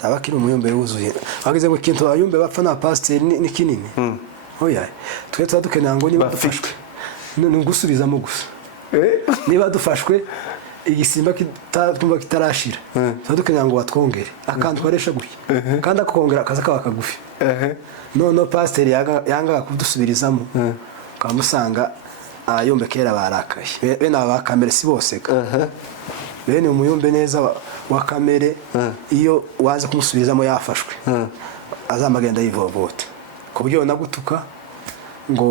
tabakiri umuyumbe wuzuye bageze ngo ikintu abayumbe bapfa na pasteur ni kinini oya twe dukenera ngo niba dufashwe ni gusubizamo gusa niba dufashwe igisimba twumva kitarashira dukenera ngo batwongere akantu twaresha gutya kandi akongera akaza kaba kagufi none pasteur yanga kudusubirizamo kamusanga ayumbe kera barakaye bene aba kamere si bose bene umuyumbe neza wa kamere iyo waza kumusubizamo yafashwe azamagenda yivovota ku buryo nagutuka ngo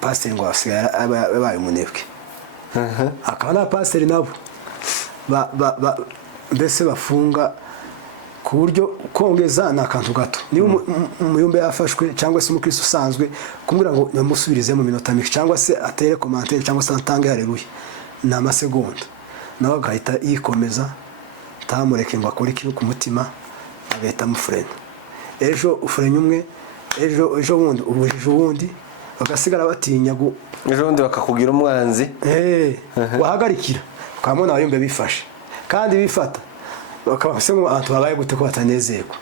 pasteur ngo asigaye abaye umunebwe akaba na pasteur nabo mbese bafunga ku buryo kongeza ni akantu gato niba umuyumbe yafashwe cyangwa se umukristo usanzwe kumbwira ngo namusubirize mu minota mike cyangwa se atere commentaire cyangwa se atange haleluya ni amasegonda nawe agahita yikomeza tamureke ngo akore ikintu ku mutima agahita amufurenya ejo ufurenya umwe ejo bundi ubujije uwundi bagasigara batinya ejo bundi bakakugira umwanzi wahagarikira ukamubona abayumbe bifashe kandi bifata bakaba se ngo abantu babaye gute ko batanezerwa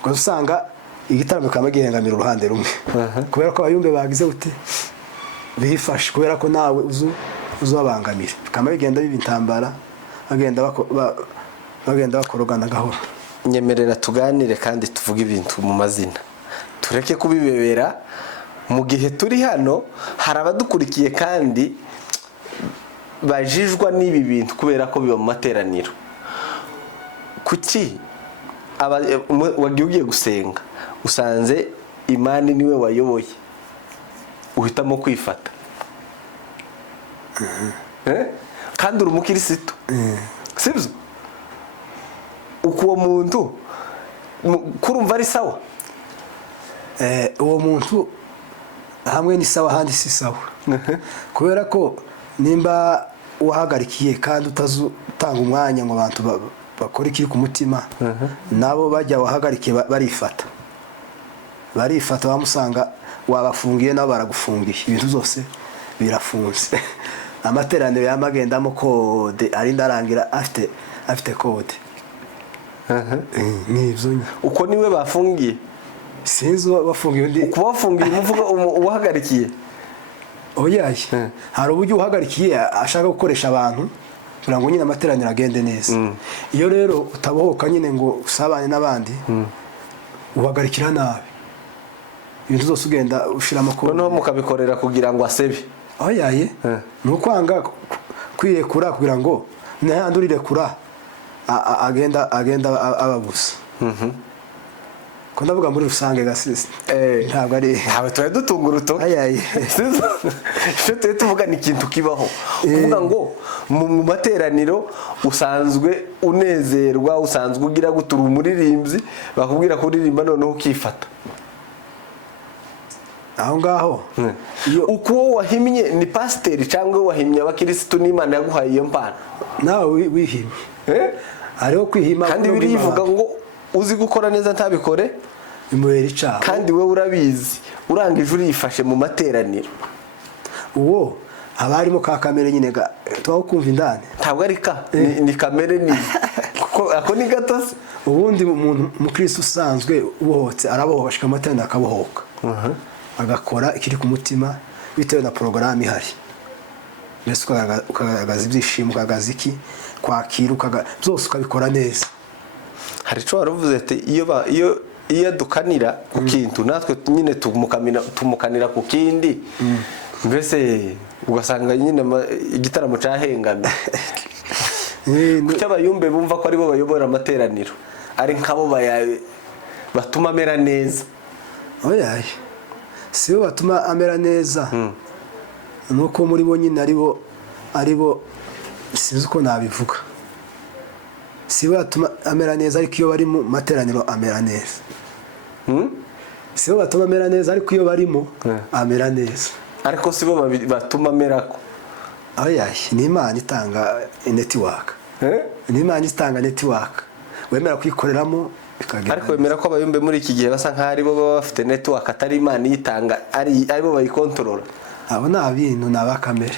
ngo usanga igitaramo kamagihengamira uruhande rumwe kubera ko abayumbe bagize gute bifashe kubera ko nawe uzabangamira kama bigenda bibintambara bagenda bakorogana gahoro. Nyemerera tuganire kandi tuvuge ibintu mu mazina tureke kubibebera mu gihe turi hano hari abadukurikiye kandi bajijwa n'ibi bintu kubera ko biba mu materaniro. Kuki wagiye ugiye gusenga usanze imani niwe wayoboye uhitamo kwifata kandi uri umukirisitu sibyo uko muntu kurumva ari sawa uwo muntu hamwe ni sawa handi si sawa kubera ko nimba wahagarikiye kandi utazutanga umwanya ngo abantu bakora ikiri ku mutima nabo bajya wahagarikiye barifata bamusanga wabafungiye nabo baragufungiye ibintu zose birafunze amateraniro yamagendamo kode ari ndarangira afite kode nivyo uko niwe bafungiye sinzi bafungiye undi uko bafungiye umuvuga uhagarikiye oyaye hari uburyo uhagarikiye ashaka gukoresha abantu kugira ngo nyine amateraniro agende neza iyo rero utabohoka nyine ngo usabane n'abandi uhagarikira nabi ibintu zose ugenda ushiramo ko noneho mukabikorera kugira ngo asebe oyaye nukwanga kwirekura kugira ngo nahandi kura agenda ababusa ko ndavuga muri rusange gasisi ntabwo ari ntawe tuwe dutunga urutoki ayaye cyo tuwe tuvuga ni ikintu kibaho kuvuga ngo mu materaniro usanzwe unezerwa usanzwe ugira gutura umuririmbyi bakubwira kuririmba noneho ukifata aho ngaho uko wahimye ni pasiteri cyangwa wahimye abakirisitu n'Imana yaguhaye iyo mpano nawe wihimye ariho kwihima kandi birivuga ngo uzi gukora neza ntabikore imubera icaho kandi we urabizi urangije urifashe mu materaniro uwo abarimo ka kamere nyine twaho kumva indani ntabwo ari ni kamere ni kuko ako ni gatose ubundi umuntu mukristo usanzwe ubohotse arabohoshika amateraniro akabohoka agakora ikiri ku mutima bitewe na porogaramu ihari mbese ukagaragaza ibyishimo ukagaragaza iki kwakira byose ukabikora neza. Hari icyo waravuze ati iyo dukanira ku kintu natwe nyine tumukanira ku kindi mbese ugasanga nyine igitaramo cyahengamye kuko abayumbe bumva ko aribo bayobora amateraniro ari nk'abo batuma amera neza. Oyaye si bo batuma amera neza nuko muri bo nyine aribo sinzi uko nabivuga si bo batuma amera neza ariko iyo bari mu materaniro amera neza si bo batuma amera neza ariko iyo barimo amera neza ariko si bo batuma amera ko oyaye ni Imana itanga network ni Imana itanga network wemera kwikoreramo ariko wemera ko abayumbe muri iki gihe basa nk'aho aribo baba bafite network atari Imana yitanga aribo bayikontorora. Abo ni abintu ni abakamere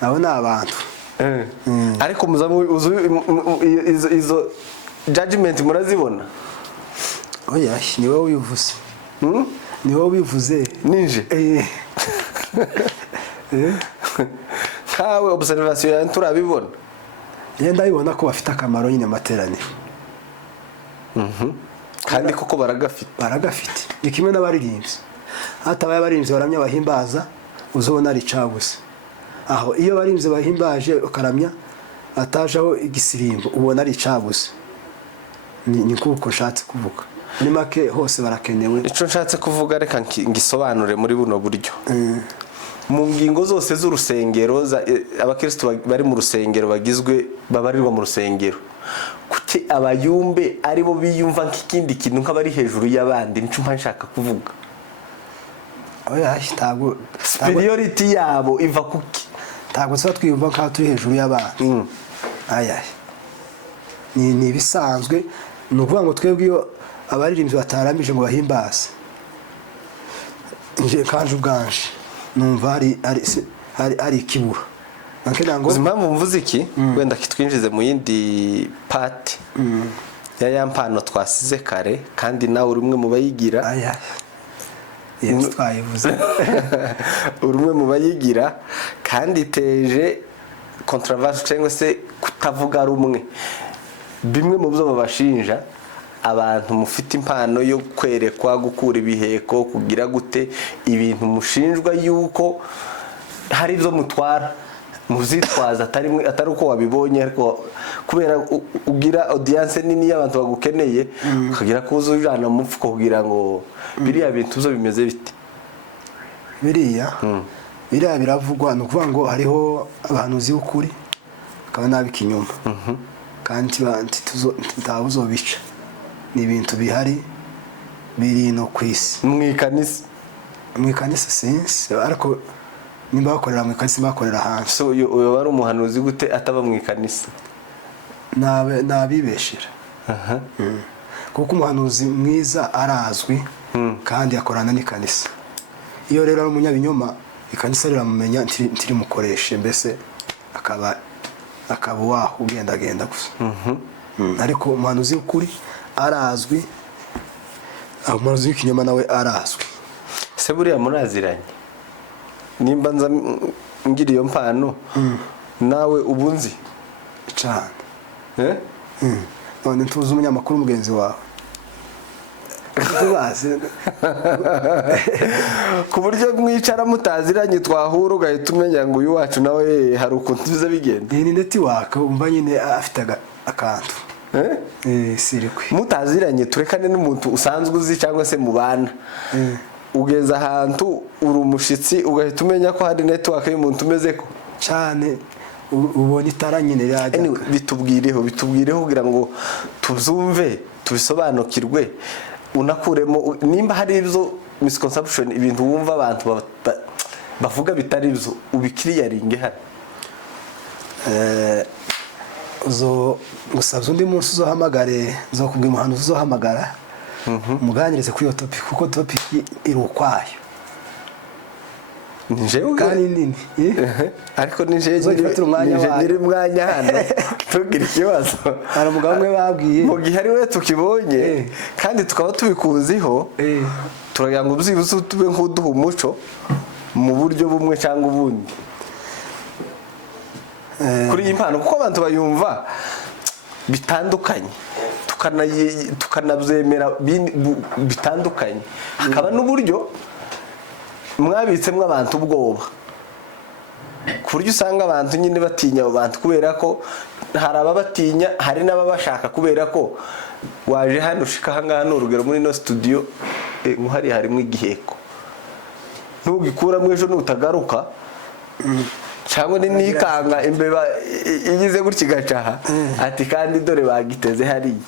abo ni abantu ariko muzamu judgment murazibona? oya ni wowe ubivuze. Ni wowe ubivuze ninje kawe observation yawe turabibona. Yenda ibona ko bafite akamaro nyine amateraniro. Kandi koko baragafite ni kimwe n'abaririmbyi. Hatabaye abaririmbyi baramya bahimbaza uzobona ari cabuze. Aho iyo abaririmbyi bahimbaje ukaramya atajaho igisirimbo ubona ari cabuze. Ni kuko nshatse kuvuga muri make hose barakenewe. Ico nshatse kuvuga reka ngisobanure muri buno buryo. Mu ngingo zose z'urusengero abakristo bari mu rusengero bagizwe babarirwa mu rusengero, kuki abayumbe aribo biyumva nk'ikindi kintu nk'abari hejuru y'abandi? Nico nshaka kuvuga. Oya ntabwo superiority yabo iva kuki? Ntabwo tuba twiyumva nk'aho turi hejuru y'abandi. Aya ni bisanzwe. Ni ukuvuga ngo twebwe iyo abaririmbyi bataramije ngo bahimbaze, nje kanje ubwanje numva ari ikibura. Impamvu mvuze iki wenda kitwinjize mu yindi part ya mpano twasize kare, kandi nawe uri umwe mu bayigira. Yes, twayivuze. Uri umwe mu bayigira kandi teje controversy cyangwa se kutavuga rumwe. Bimwe mu byo babashinja abantu mufite impano yo kwerekwa, gukura ibiheko, kugira gute, ibintu mushinjwa yuko hari ibyo mutwara muzitwaza atari uko wabibonye, ariko kubera ugira audience nini y'abantu bagukeneye ukagira ko uzujana mu mfuko kugira ngo biriya bintu byo bimeze bite. Biriya biravugwa. Ni ukuvuga ngo hariho abahanuzi b'ukuri akaba n'ab'ikinyoma, kandi ntawuzobica. Ni ibintu bihari biri no kwisi. Mu ikanisa sinzi, ariko nimba bakorera mu ikanisa bakorera hanze. So uyo wari umuhanuzi gute ataba mu ikanisa? Nabibeshera. Kuko umuhanuzi mwiza arazwi kandi akorana n'ikanisa. Iyo rero ari umunyabinyoma ikanisa riramumenya ntirimukoreshe, mbese akaba waho ugendagenda gusa. Ariko umuhanuzi w'ukuri arazwi, umuhanuzi w'ikinyoma nawe arazwi. Se buriya muraziranye? Nimba nza ngira iyo mpano nawe ubunzi cyane. None tuzi umunyamakuru mugenzi wawe tubaze ku buryo mwicara mutaziranye twahura ugahita umenya ngo uyu wacu nawe hari ukuntu biza bigenda. Ni network umva nyine afite akantu. Sirikwe mutaziranye turekane n'umuntu usanzwe uzi cyangwa se mubana, ugeza ahantu uri umushitsi ugahita umenya ko hari network y'umuntu umeze ko cyane ubona itara nyine yajya. Bitubwireho kugira ngo tuzumve tubisobanukirwe, unakuremo nimba hari ibyo misconception, ibintu wumva abantu bavuga bitari ibyo, ubikiriyaringe hano. Gusabye undi munsi uzohamagare, kubwira umuhanuzi uzohamagara umuganirize kuri iyo topic, kuko topic iri ukwayo. Njewe kandi nini ariko nyiri mwanya hano tugira ikibazo. Hari umugabo umwe babwiye mu gihe ari we tukibonye kandi tukaba tubikuziho, turagira ngo byibuze tube nk'uduha umuco mu buryo bumwe cyangwa ubundi kuri iyi mpano, kuko abantu bayumva bitandukanye, tukanabyemera bitandukanye. Hakaba n'uburyo mwabitsemo abantu ubwoba, ku buryo usanga abantu nyine batinya abo bantu, kubera ko hari ababatinya, hari n'ababashaka, kubera ko waje hano ushika ahangaha n'urugero muri no studio nk'uhari harimo igiheko, ntugikuramo ejo nutagaruka cyangwa nikanga imbeba igize gutya igacaha ati kandi dore bagiteze hariya.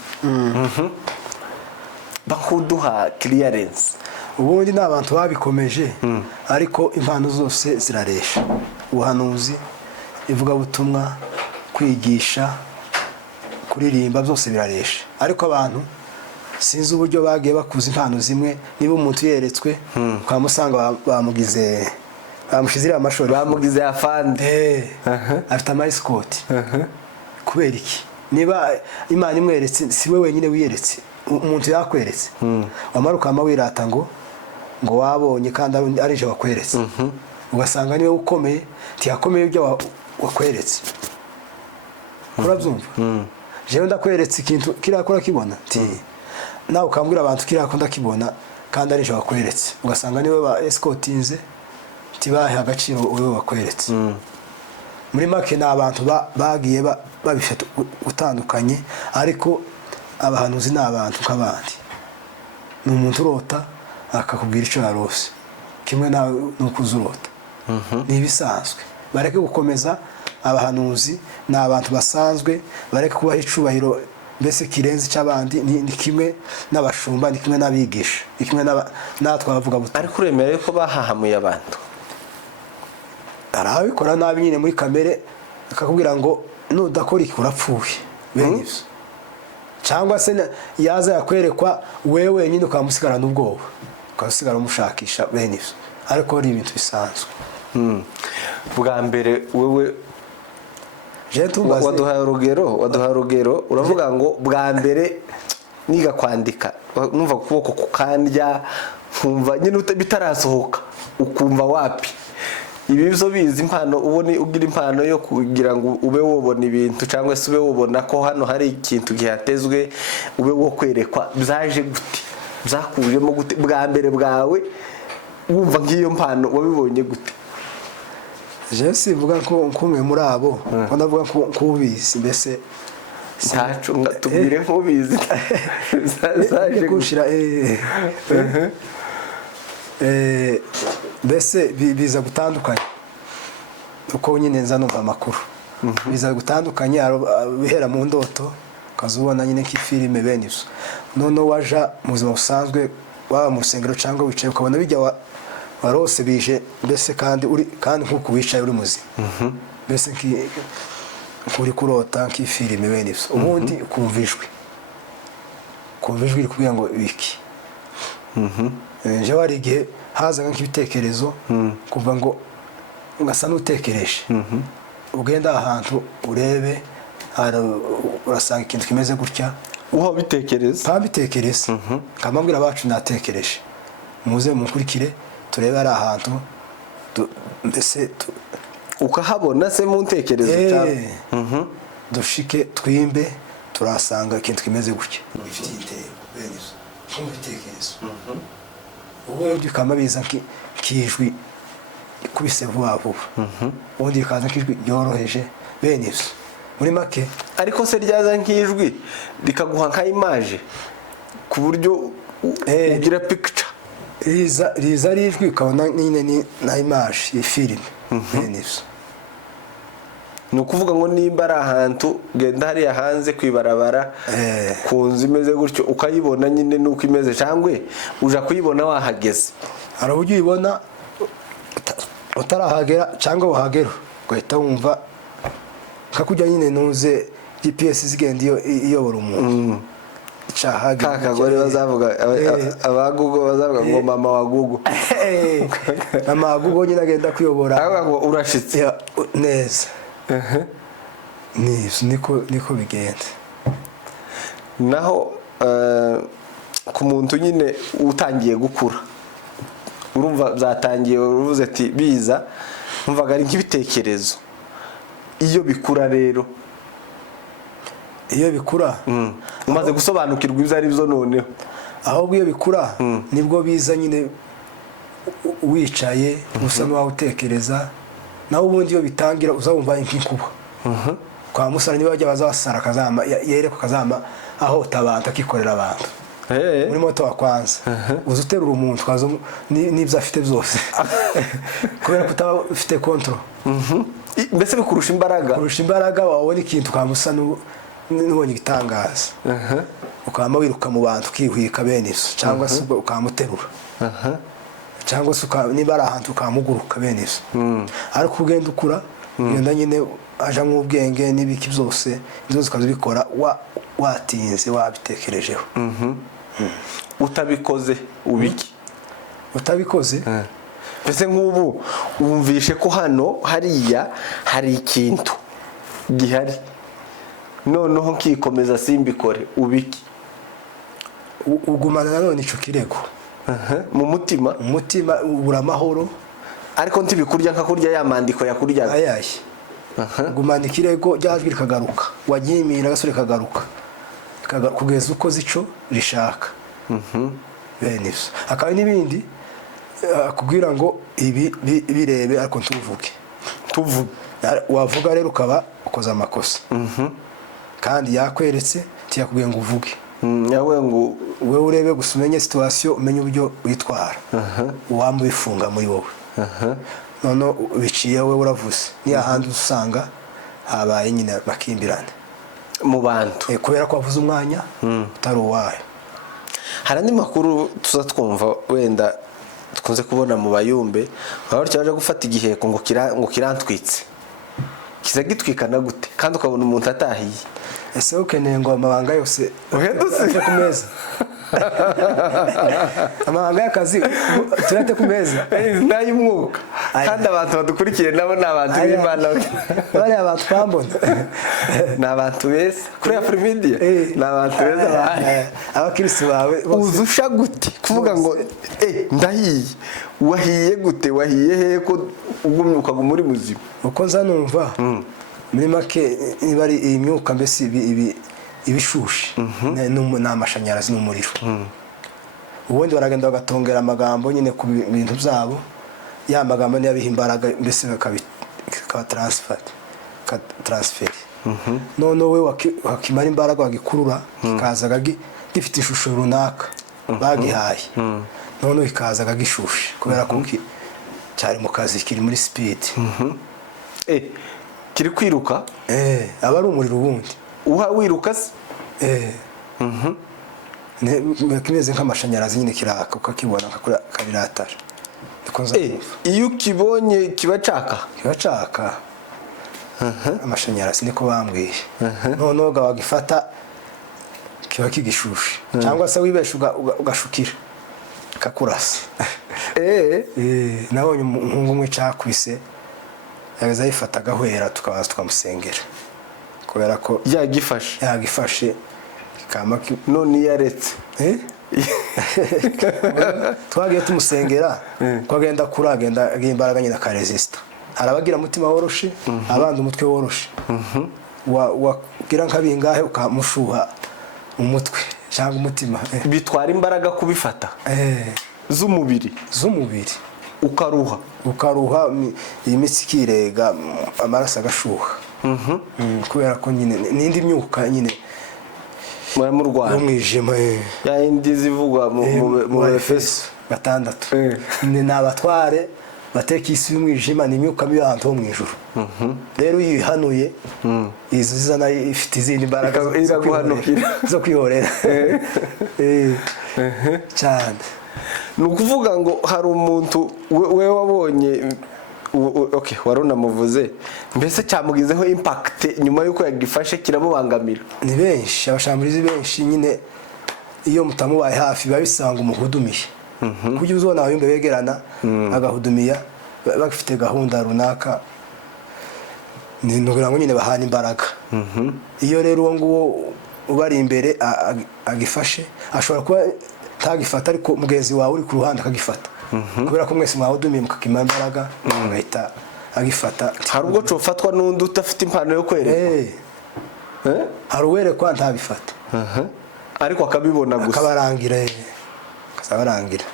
Bakuduha clearance. Ubundi n'abantu babikomeje, ariko impano zose ziraresha. Ubuhanuzi, ivugabutumwa, kwigisha, kuririmba, byose biraresha. Ariko abantu sinzi uburyo bagiye bakuza impano zimwe. Niba umuntu yeretswe ukamusanga bamushizira amashuri, bamugize afande afite amayisikoti. Kubera iki? niba Imana imweretse si we wenyine wiyeretse umuntu yakweretse wamara ukama wirata ngo wabonye kandi arije wakweretse ugasanga niwe ukomeye tiyakomeye ibyo wakweretse urabyumva jewe ndakweretse ikintu kirakora kibona nawe ukambwira abantu kirakunda kibona kandi arije wakweretse ugasanga niwe ba escortinze tibahe agaciro wewe wakweretse muri make na abantu bagiye babifata utandukanye ariko abahanuzi n'abantu kabandi ni umuntu urota akakubwira icyo yarose kimwe nawe n'ukuzurota ni ibisanzwe bareke gukomeza abahanuzi n'abantu basanzwe bareke kubaha icubahiro mbese kirenze cy'abandi ni kimwe n'abashumba ni kimwe n'abigisha ni kimwe natwe abavuga buto ariko uremera ko bahahamuye abantu arabikora nabi nyine muri kamere akakubwira ngo nudakora iki urapfuye bene ivyo cyangwa se yaza yakwerekwa wewe nyine ukamusigarana ubwoba ukamusigara umushakisha bene ivyo ariko ari ibintu bisanzwe bwa mbere wewe waduhaye urugero uravuga ngo bwa mbere niga kwandika numva kuboko kukandya nkumva nyine bitarasohoka ukumva wapi ibi bizo bizi impano ubone ugira impano yo kugira ngo ube wobona ibintu cyangwa se ube wobona ko hano hari ikintu gihatezwe ube wo kwerekwa byaje gute byakujemo gute bwa mbere bwawe wumva ngiyo mpano wabibonye gute je sivuga ko kumwe muri abo ko ndavuga ko kubizi mbese sacu ngatubwire nkubizi zaje gushira mbese biza gutandukanye uko nyine nza numva amakuru biza gutandukanye bihera mu ndoto kazubona nyine nk'ifilime bene ivyo none waja mu buzima busanzwe waba mu rusengero cyangwa wicaye ukabona bijya warose bije mbese kandi nkuko wicaye uri muzima mbese nk'uri kurota nk'ifilime bene ivyo ubundi kumva ijwi rikubwira ngo biki je wari igihe hazaga nk'ibitekerezo kuva ngo ngasa n'utekereje ugenda ahantu urebe urasanga ikintu kimeze gutya uho bitekereza kamambwira abacu natekereje muze mukurikire turebe ari ahantu mbese ukahabona se mu ntekerezo cyane dushike twimbe turasanga ikintu kimeze gutya bifite intego bene zo nk'ibitekerezo ubundi kama biza kijwi kubise vuba ubundi kaza kijwi yoroheje bene ivyo muri make ariko se ryaza nk'ijwi rikaguha nka image ku buryo ugira picture riza ari ijwi ukabona nyine na image y'ifilime bene ivyo ni ukuvuga ngo nimba ari ahantu genda hariya hanze kwibarabara ku nzu imeze gutyo ukayibona nyine nuko imeze cyangwa uja kuyibona wahageze hari uburyo uyibona utarahagera cyangwa wahagera ugahita wumva kakujya nyine nuze GPS zigenda iyobora umuntu kakagore bazavuga abagugo bazavuga ngo mama wa gugo mama wa gugo nyine agenda kuyobora ngo urashitse neza niko bigenda naho ku muntu nyine utangiye gukura urumva byatangiye uruvuze ati biza umvaga ari nk'ibitekerezo iyo bikura rero umaze gusobanukirwa ibyo ari byo noneho ahubwo iyo bikura nibwo biza nyine wicaye usa n'uwawe utekereza nawe ubundi iyo bitangira uzawumva nk'inkuba kwa musara niba bajya bazasara akazama yereka akazama aho tabanta akikorera abantu muri moto wa kwanza uza uterura umuntu kazo n'ibyo afite byose kubera kutaba ufite control mbese bikurusha imbaraga wabona ikintu kamusa n'ubonye igitangaza ukaba wiruka mu bantu ukihwika bene ivyo cyangwa se ukamuterura cyangwa se niba ari ahantu ukamuguruka bene ivyo ariko ugenda ukura ugenda nyine aja mu bwenge n'ibiki byose inzo zikazibikora watinze wabitekerejeho utabikoze ubiki utabikoze mbese nk'ubu wumvishe ko hano hariya hari ikintu gihari noneho nkikomeza simbikore ubiki ugumana nanone ico kirego mu mutima ubura amahoro ariko ntibikurya nka kurya ya mandiko yakuryaga ayaye gumana ikirego ryajwi rikagaruka wagimira gasore kagaruka kugeza uko zico rishaka bene ivyo akaba n'ibindi akubwira ngo ibi birebe ariko tuvuge wavuga rero ukaba ukoze amakosa kandi yakweretse tiyakubwiye ngo uvuge yawe ngo wewe urebe gusa umenye situation umenye uburyo witwara uwamubifunga muri wowe none biciye wowe uravuze ni ahandi usanga habaye nyine bakimbirana mu bantu kubera ko wavuze umwanya utari uwayo. Hari andi makuru tuza twumva wenda tukunze kubona mu bayumbe aho cyaje gufata igiheko ngo kirantwitse kiza gitwikana gute kandi ukabona umuntu atahiye ese ukeneye ngo amabanga yose uhedutse ku meza amabanga y'akazi turate ku meza n'ay'umwuka kandi abantu badukurikiye nabo ni abantu b'Imana bari abantu twambona ni abantu beza kuri Afrimedia ni abantu beza abakirisi bawe uzusha gute kuvuga ngo ndahiye wahiye gute wahiye he ko ugumye ukaguma muri muzima uko nzanumva muri make niba ari imyuka mbese ibishushe n'amashanyarazi n'umuriro ubundi baragenda bagatongera amagambo nyine ku bintu byabo ya magambo niyo abiha imbaraga mbese bakaba transfer none we wakimara imbaraga wagikurura kikazaga gifite ishusho runaka bagihaye none kikazaga gishushe kubera ko cyari mu kazi kiri muri speed kiri kwiruka aba ari umuriro ubundi wiruka se kimeze nk'amashanyarazi nyine kiraka ukakibona kariratara iyo ukibonye kibacaka amashanyarazi niko bambwiye noneho wagifata kiba kigishushe cyangwa se wibesha ugashukira kakurasa nabonye umuhungu umwe cakubise yageza yifata agahwera tukabaza tukamusengera kubera ko yagifashe kikama none yaretse twagiye tumusengera kwagenda kuragenda imbaraga nyine ka resista harabagira mutima woroshe abandi umutwe woroshe wagira nkabingahe ukamushuha umutwe cyangwa umutima bitwara imbaraga kubifata z'umubiri ukaruha imitsi kirega amaraso agashuha kubera ko nyine n'indi myuka nyine mu Rwanda umwijima ya indi zivugwa mu Efeso 6 ni abatware bateka isi y'umwijima ni imyuka mibi ahantu ho mu ijuru rero yihanuye izo zizana ifite izindi mbaraga zo kwihorera cyane ni ukuvuga ngo hari umuntu we wabonye warunamuvuze mbese cyamugizeho impact nyuma yuko yagifashe kiramubangamira ni benshi abashamburizi benshi nyine iyo mutamubaye hafi babisanga umuhudumiye kujya uzona abayumbe begerana agahudumiya bafite gahunda runaka ni nugira ngo nyine bahana imbaraga iyo rero uwo nguwo ubari imbere agifashe ashobora kuba tagifata ariko mugenzi wawe uri ku ruhande akagifata kubera ko mwese mwahudumiye mukakima imbaraga ngahita agifata hari ubwo cofatwa n'undi utafite impano yo kwerekwa hari uwerekwa ntabifata ariko akabibona gusa akabarangira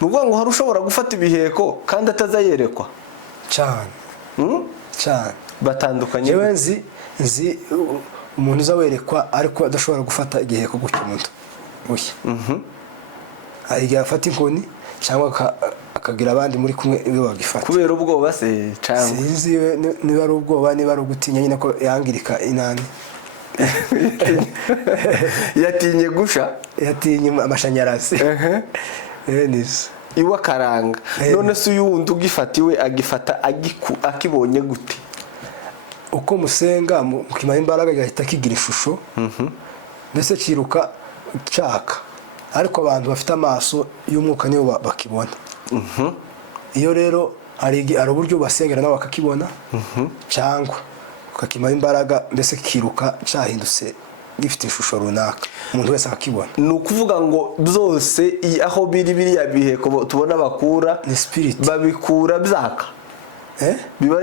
nuvuga ngo hari ushobora gufata ibiheko kandi atazayerekwa cyane batandukanye yewe nzi umuntu uzawerekwa ariko adashobora gufata igiheko gutyo umuntu bushya hari igihe afata inkoni cyangwa akagira abandi muri kumwe iyo bagifata kubera ubwoba se cyangwa sinzi niba ari ubwoba niba ari ugutinya nyine ko yangirika inani yatinye gusha yatinye amashanyarazi nizo iwe akaranga none se uyu wundi ugifatiwe agifata akibonye gute uko musenga mukimara imbaraga gahita kigira ishusho mbese ciruka caka ariko abantu bafite amaso y'umwuka niyo bakibona iyo rero hari uburyo basengera nabo bakakibona cyangwa ukakimara imbaraga mbese kiruka cyahindutse gifite ishusho runaka umuntu wese akakibona. ni ukuvuga ngo byose aho biriya biheko tubona bakura ni spirit babikura byaka biba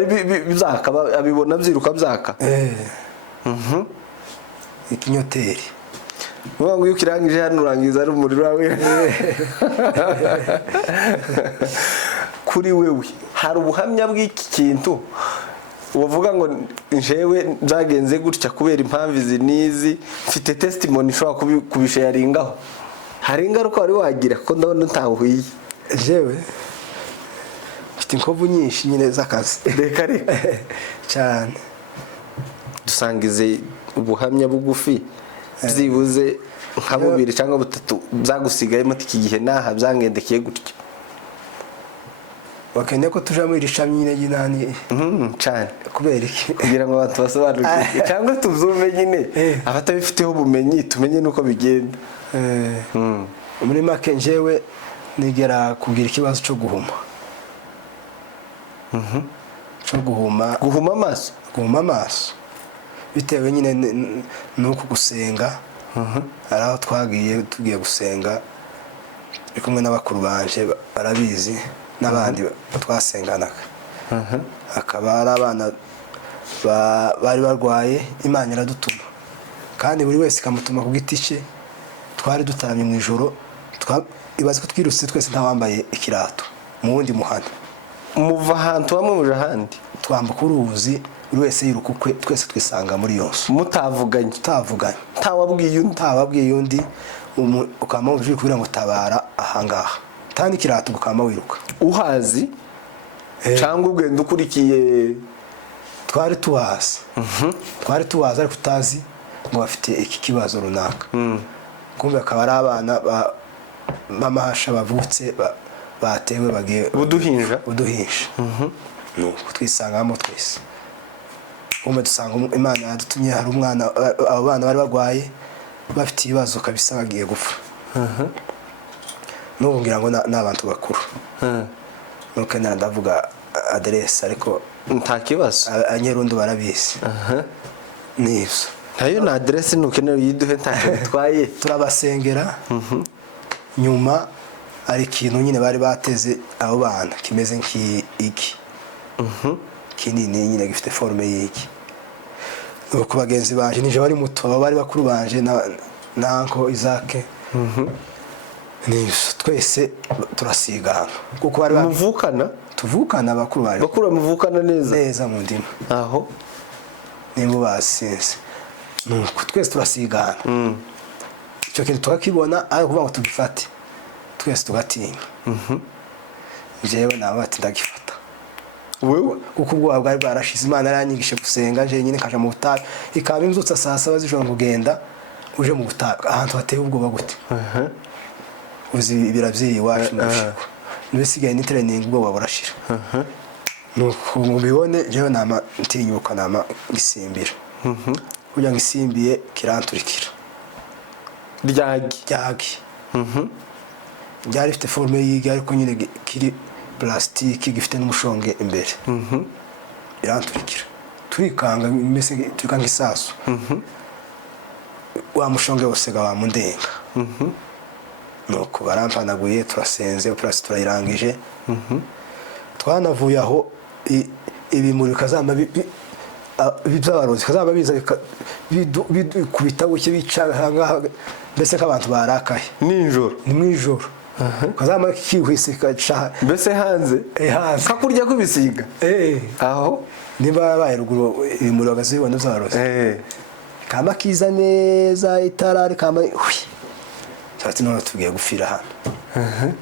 byaka abibona byiruka byaka ikinyoteri ngo iyo ukirangije hano urangiza ari umuriro wawe. Kuri wewe hari ubuhamya bw'iki kintu uvuga ngo njewe byagenze gutya kubera impamvu izi nizi mfite testimony ishobora kubisharingaho? Hari ingaruka wari wagira ko ndabona utahuye? Jewe mfite inkovu nyinshi nyine z'akazi. Reka cyane. Dusangize ubuhamya bugufi byibuze nka bubiri cyangwa butatu byagusigayemo iki gihe naha byangendekeye gutya. Wakeneye ko tuja muri rishamye nyine y'inani cyane kubera iki kugira ngo abantu basobanukirwe cyangwa tuzume nyine abatabifiteho ubumenyi tumenye nuko bigenda. Muri make njewe nigera kugira ikibazo cyo guhuma. Cyo guhuma amaso bitewe nyine nuko gusenga. Araho tugiye gusenga ari kumwe n'abakuru banje barabizi n'abandi twasenganaga. Akaba ari abana bari barwaye Imana iradutuma kandi buri wese kamutuma ku giti cye. Twari dutaramye mu ijoro ibaze ko twirutse twese ntawambaye ikirato mu wundi muhanda. Muva ahantu hamwe muje ahandi twambuka uruzi buri wese yiruka ukwe twese twisanga muri yose mutavuganye ntawabwiye undi ukama uje kugira ngo tabara ahangaha tandi ikirato ukama wiruka uhazi cyangwa ugenda ukurikiye. Twari tuhazi ariko tutazi ngo bafite iki kibazo runaka. Kumbe akaba ari abana b'amahasha bavutse batewe bagiye uduhinja nuko twisangamo twese. Kumbe dusanga Imana yadutumye hari umwana abo bana bari barwaye bafite ibibazo kabisa bagiye gupfa. N'ubu ngira ngo n'abantu bakuru. Nuko ndavuga aderesi ariko nta kibazo anyerundo barabizi. Nibyo nayo na aderesi nukeneye yiduhe ntacyo bitwaye. Turabasengera nyuma ari ikintu nyine bari bateze abo bana kimeze nk'iki kinini nyine gifite forme y'iki. Nuko bagenzi banje nije bari muto bari bakuru banje nanko Isaac. Nibyo twese turasigana kuko bari tuvukana bakuru banje muvukana neza mu ndimo aho nibo basinze. Nuko twese turasigana icyo kintu tukakibona ariko kuvuga ngo tugifate twese tugatinya. Jewe nawe ati ndagifata wewe kuko ubwo bwari bwarashize. Imana yaranyigishe gusenga je nyine kaja mu butayu ikaba imzutsa saa 7 z'ijoro kugenda uje mu butayu ahantu hateye ubwoba gute. Uzi biravyiyi wacu nashiko nibisigaye ni training ubwoba burashira. Nuko mubibone jewe nama ntinyuka nama gisimbira kugira ngo isimbiye kiranturikira ryagi. Ryari rifite forme y'igi ariko nyine kiri plastique gifite n'umushonge imbere. Iranturikira turikanga mbese turikanga isasu. Wa mushonge wose ga wamundenga. Nuko barampanaguye turasenze operation turayirangije. Twanavuye aho ibimuri kazamba by'abarozi kazamba biza kubita buke bica mbese nk'abantu barakaye ninjoro ni mwijoro. Kazamba kihwise kaca mbese hanze kakurya kubisiga aho niba baye ruguru ibimuri bagazibona by'abarozi kama kiza neza itarari kama cyati no tugiye gufira hano.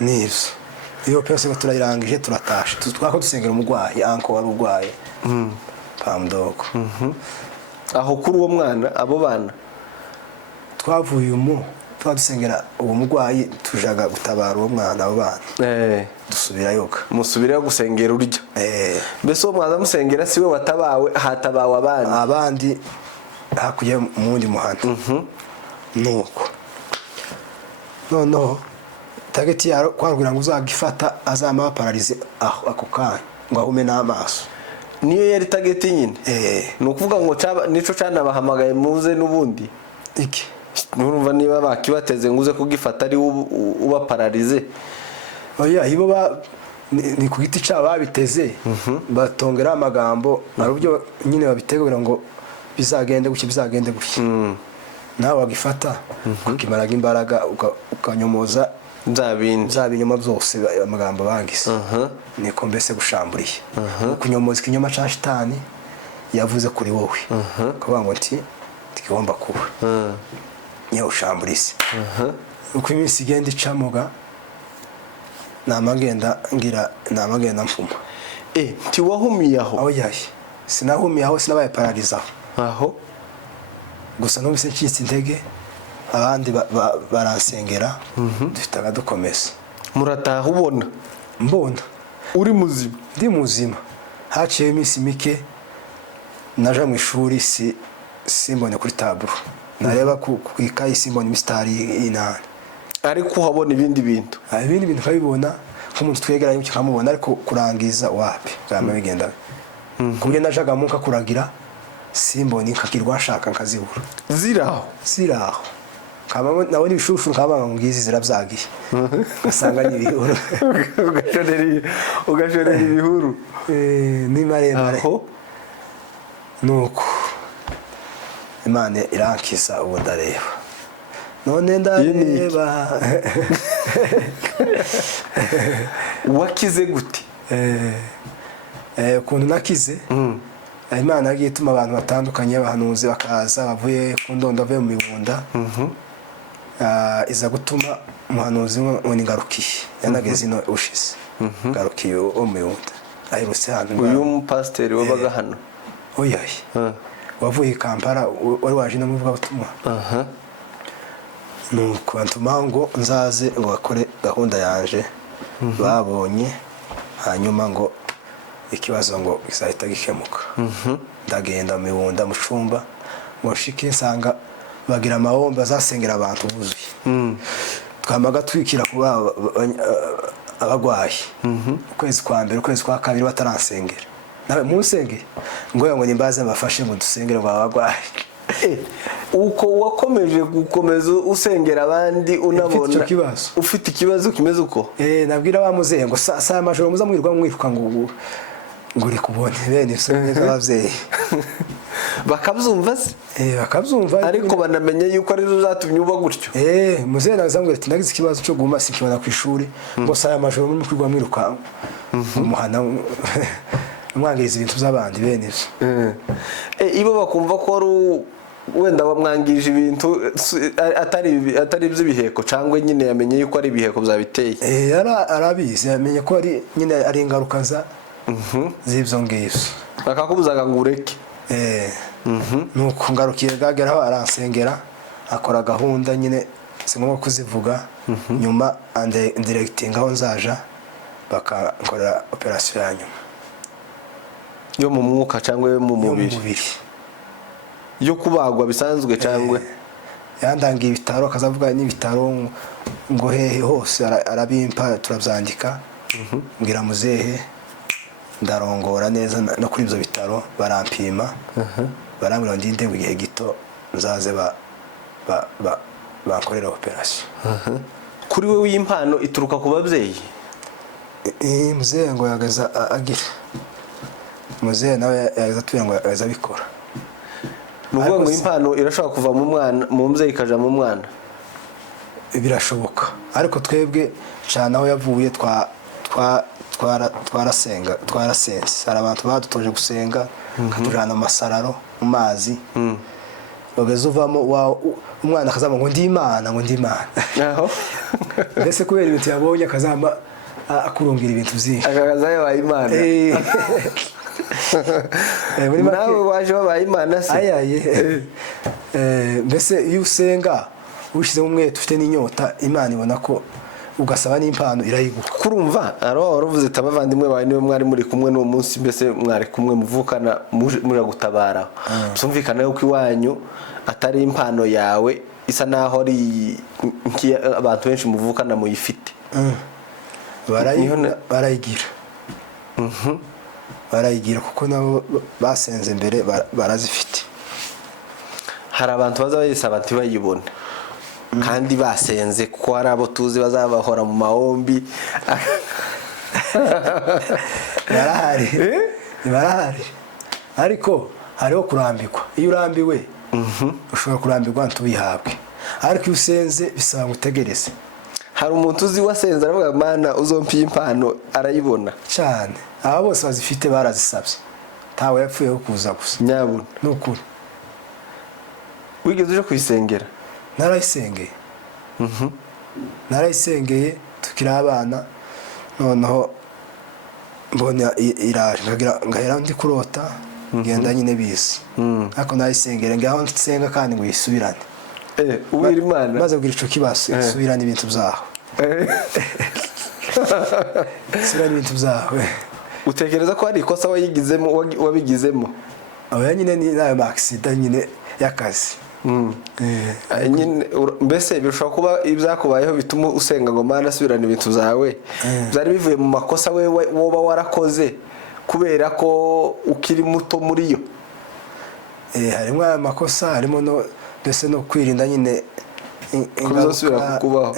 Nivyo iyo pese ko turayirangije turatasha twako dusengera umugwayi anko wari ugwaye pamdoko. Aho kuri uwo mwana abo bana twavuye twadusengera uwo mugwayi tujaga gutabara uwo mwana abo bana dusubira yoga musubira gusengera urya mbese uwo mwana musengera siwe watabawe hatabawe abandi hakuye mu wundi muhanda. Nuko no target yaro kwarugura ngo uzagifata azama paralize aho ako kanya ngo ahume n'amaso. niyo yari target nyine ni ukuvuga ngo nico canabahamagaye muze n'ubundi iki nurumva niba bakibateze nguze kugifata ari uba paralize oya ibo ni ku giti cyabo babiteze batongera amagambo ari byo nyine babitegura ngo bizagende gutya nawe wagifata ukimaraga imbaraga ukanyomoza nzabinyoma byose amagambo bangise niko mbese gushamburiye kunyomoza ikinyoma cya shitani yavuze kuri wowe kuvuga ngo ntigomba kuba niyo ushamburise uko iminsi igenda icamuga namagenda mfuma ntiwahumiye aho oya sinahumiye aho sinabaye paraliza aho gusa numvise ncitse intege abandi baransengera dufitaga dukomeza murataha mbona uri muzima ndi muzima haciye iminsi mike naja mu ishuri simbone kuri taburo nareba ku ikayi simbone mistari inani ariko uhabona ibindi bintu nkabibona nk'umuntu twegeranye ukamubona ariko kurangiza wapi bwama bigenda kubyo najaga mu kuragira simbone nkakirwa nshaka nkazibura ziraho kama nabona ibishushu nkaba ngizi zirabyagiye gasanga n'ibihuru ugashorera ibihuru ni maremare nuko Imana irankiza ubu ndareba none ndareba wakize gute ukuntu nakize Imana yagiye ituma abantu batandukanye abahanuzi bakaza bavuye ku ndondo bavuye mu mibunda iza gutuma umuhanuzi ngo ningarukiye yanageze ino ushize ngarukiye mu mibunda ahirutse hano uyu mupasiteri wabaga hano oya wavuye i Kampala wari waje no muvuga butumwa nuko bantuma ngo nzaze ngo bakore gahunda yanje babonye hanyuma ngo ikibazo ngo gizahita gikemuka ndagenda mu mibunda mu cumba ngo shike nsanga bagira amahombe azasengera abantu buzuye twamaga twikira kuba abagwayi ukwezi kwa mbere ukwezi kwa kabiri bataransengera nawe munsenge ngo nimbaze mbafashe ngo dusengere ngo abagwayi uko wakomeje gukomeza usengera abandi unabona ufite ikibazo kimeze uko nabwira bamuzehe ngo saa majoro muza mwirwa mwiruka ngo uri kubone bene abavyeyi bakabyumva se bakabyumva ariko banamenye yuko ari uzatumye uba gutyo muzehe nazambwira ati nagize ikibazo cyo guma sikibona ku ishuri ngo saa majoro muri kwirwa mwiruka umuhana mwangiriza ibintu by'abandi bene ibo bakumva ko ari wenda bamwangije ibintu atari iby'ibiheko cyangwa nyine yamenye yuko ari ibiheko byabiteye arabizi yamenye ko ari nyine ari ingaruka z'ibyo ngibyo bakakubuzaga ngo ureke nuko ngarukiye gageraho aransengera akora gahunda nyine si ngombwa kuzivuga nyuma indirecting aho nzaja bakakorera operation ya nyuma yo mu mwuka cyangwa yo mu mubiri yo kubagwa bisanzwe cyangwa yandangiye ibitaro akazavuga n'ibitaro ngo hehe hose arabimpa turabyandika ngira muzehe ndarongora neza no kuri ibyo bitaro barampima barambwira ndinde mu gihe gito nzaze bakorera operation kuri we w'impano ituruka ku babyeyi muzehe ngo yagaza agira muzehe nawe yagaza tuye ngo yagaza bikora nuvuga ngo impano irashobora kuva mu mwana mu mubyeyi ikaja mu mwana birashoboka ariko twebwe cyane aho yavuye twarasense hari abantu badutoje gusenga katujana amasararo mu mazi bageze uvamo umwana akazama ngo ndi imana aho mbese kubera ibintu yabonye akazama akurungira ibintu byinshi akaza yabaye imana nawe waje wabaye imana se mbese iyo usenga ubishyizeho umwete ufite n'inyota imana ibona ko ugasaba n'impano irayiguha kurumva waravuze ati abavandimwe bawe niwe mwari muri kumwe n'uwo munsi mbese mwari kumwe muvukana muri gutabara byumvikana yuko iwanyu atari impano yawe isa naho ari abantu benshi muvukana muyifite barayigira barayigira kuko nabo basenze mbere barazifite. hari abantu baza bayisaba ntibayibone kandi basenze kuko hari abo tuzi bazabahora mu mahombi. barahari ariko hariho kurambirwa. iyo urambiwe ushobora kurambirwa ntubihabwe, ariko iyo usenze bisaba gutegereza. hari umuntu uzi wasenze aravuga mana uzompiye impano arayibona cyane. aba bose bazifite barazisabye, ntawe yapfuyeho kuza gusa. nyabuna nukuri. wigeze uje kuyisengera? narayisengeye. narayisengeye tukiri abana, noneho mbona iraje ngahera ndi kurota ngenda nyine bizi. ariko narayisengera ngaho nsenga kandi ngo yisubirane. ubira Imana maze kugira ico kibazo subirana ibintu byaho. subirana ibintu byaho. utekereza ko hari ikosa wabigizemo? aba nyine ni nayo accident nyine y'akazi. nyine mbese birushaho kuba ibyakubayeho bituma usenga ngo Mana subirana ibintu zawe, byari bivuye mu makosa woba warakoze kubera ko ukiri muto muri yo? harimo amakosa, harimo no ndetse no kwirinda nyine kuzosubira kukubaho,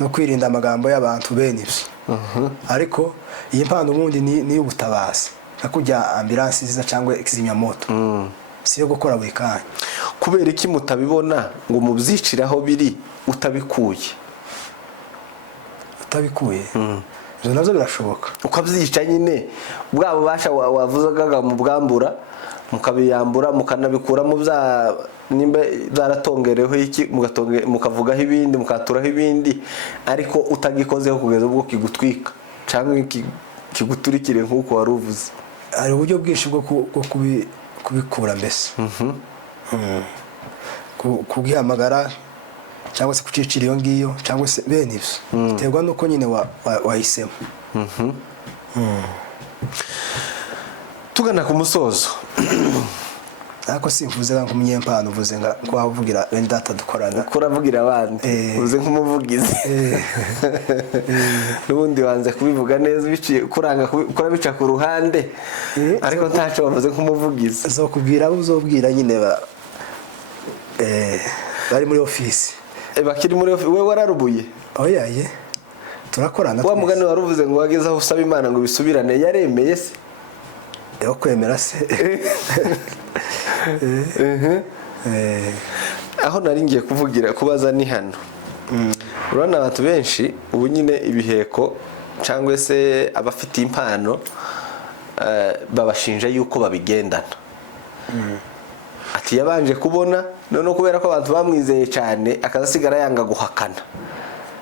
no kwirinda amagambo y'abantu bene ibyo. ariko iyi mpano ubundi ni ubutabazi, nakujya ambulance ziza cyangwa kizimyamoto, si yo gukora buri kanya. kubera iki mutabibona ngo mubyiciraho biri utabikuye? ibyo nabyo birashoboka. ukabyica nyine bwa bubasha wavuzaga mu bwambura mukabiyambura mukanabikuramo nimba byaratongereho iki mukavugaho ibindi mukaturaho ibindi, ariko utagikozeho kugeza ubwo kigutwika cyangwa kiguturikire nk'uko wari uvuze. hari uburyo bwinshi bwo kubikura mbese. kugihamagara cyangwa se kucicira iyo ngiyo cyangwa se bene ibyo biterwa nuko nyine wahisemo. tugana ku musozo, ariko simvuze nk'umunyempano, uvuze ngo wavugira bene data dukorana, kuravugira abandi uvuze nk'umuvugizi. n'ubundi wanze kubivuga neza biciye kurabica ku ruhande, ariko ntacyo bavuze nk'umuvugizi. uzokubwira abo uzobwira nyine bari muri ofisi. bakiri muri ofisi. we wararubuye? oyaye turakorana. wa mugani waruvuze ngo wageze aho usaba Imana ngo bisubirane, yaremeye se? yo kwemera se. aho nari ngiye kubaza ni hano. urabona abantu benshi ubu nyine ibiheko cyangwa se abafite impano babashinja yuko babigendana. ati yabanje kubona, none kubera ko abantu bamwizeye cyane akazasigara yanga guhakana,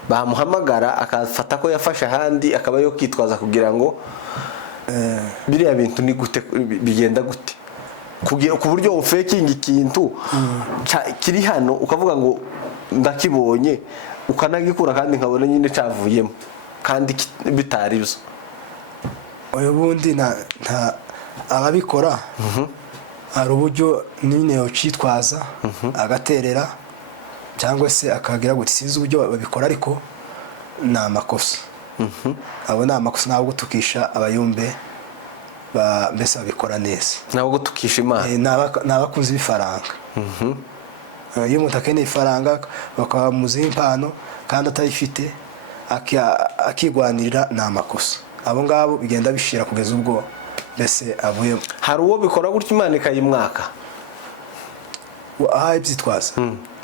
bamuhamagara akafata ko yafashe ahandi akaba yo kwitwaza kugira ngo biriya bintu ni gute bigenda gute, ku buryo ufekinga ikintu kiri hano ukavuga ngo ndakibonye ukanagikura kandi nkabona nyine cavuyemo kandi bitari byo. oyo bundi nta ababikora hari uburyo nyine yocitwaza agaterera cyangwa se akagira ngo sinzi uburyo babikora, ariko ni amakosa. abo ni amakosa, ntabwo tukisha abayumbe mbese babikora neza, ntabwo tukisha Imana. ni abakunzi b'ifaranga. iyo umuntu akeneye ifaranga bakamuziha impano kandi atayifite akigwanirira, ni amakosa. abo ngabo bigenda bishira kugeza ubwo mbese avuye. hari uwo bikora gutyo Imana ikayimwaka, ibyitwaza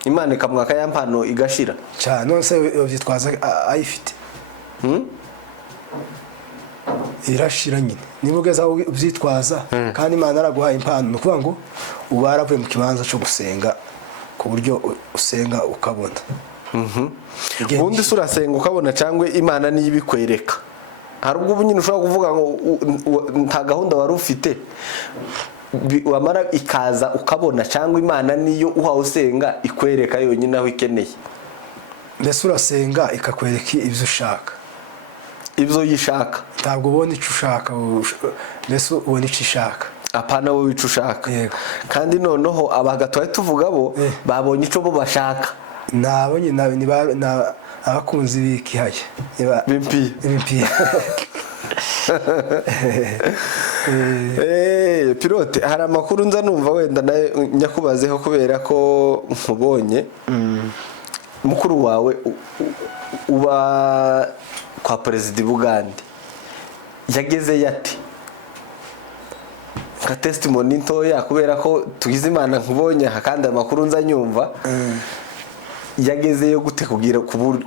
Imana ikamwaka ya mpano igashira cyane, none se byitwaza ayifite irashira nyine. niba ugeze aho ubyitwaza kandi Imana araguhaye impano, ni ukuvuga ngo uba waravuye mu kibanza cyo gusenga ku buryo usenga ukabona. ubundi se urasenga ukabona cyangwa Imana niyo ibikwereka? hari ubwo nyine ushobora kuvuga ngo nta gahunda wari ufite wamara ikaza ukabona, cyangwa Imana niyo uhawe usenga ikwereka yonyine aho ikeneye? mbese urasenga ikakwereka ibyo ushaka, ibyo yishaka. ntabwo ubona icyo ushaka, mbese ubona icyo ishaka. apana wowe icyo ushaka. kandi noneho abagatuye tuvuga bo babonye icyo bo bashaka. nabo nyine abakunzi b'ikihaye bimpiye pilote hari amakuru nza numva wenda nyakubazeho kubera ko nkubonye mukuru wawe uba kwa perezida Bugande yageze yati ka testimony ntoya kubera ko tugize Imana nkubonye kandi amakuru nza nyumva yagezeyo gute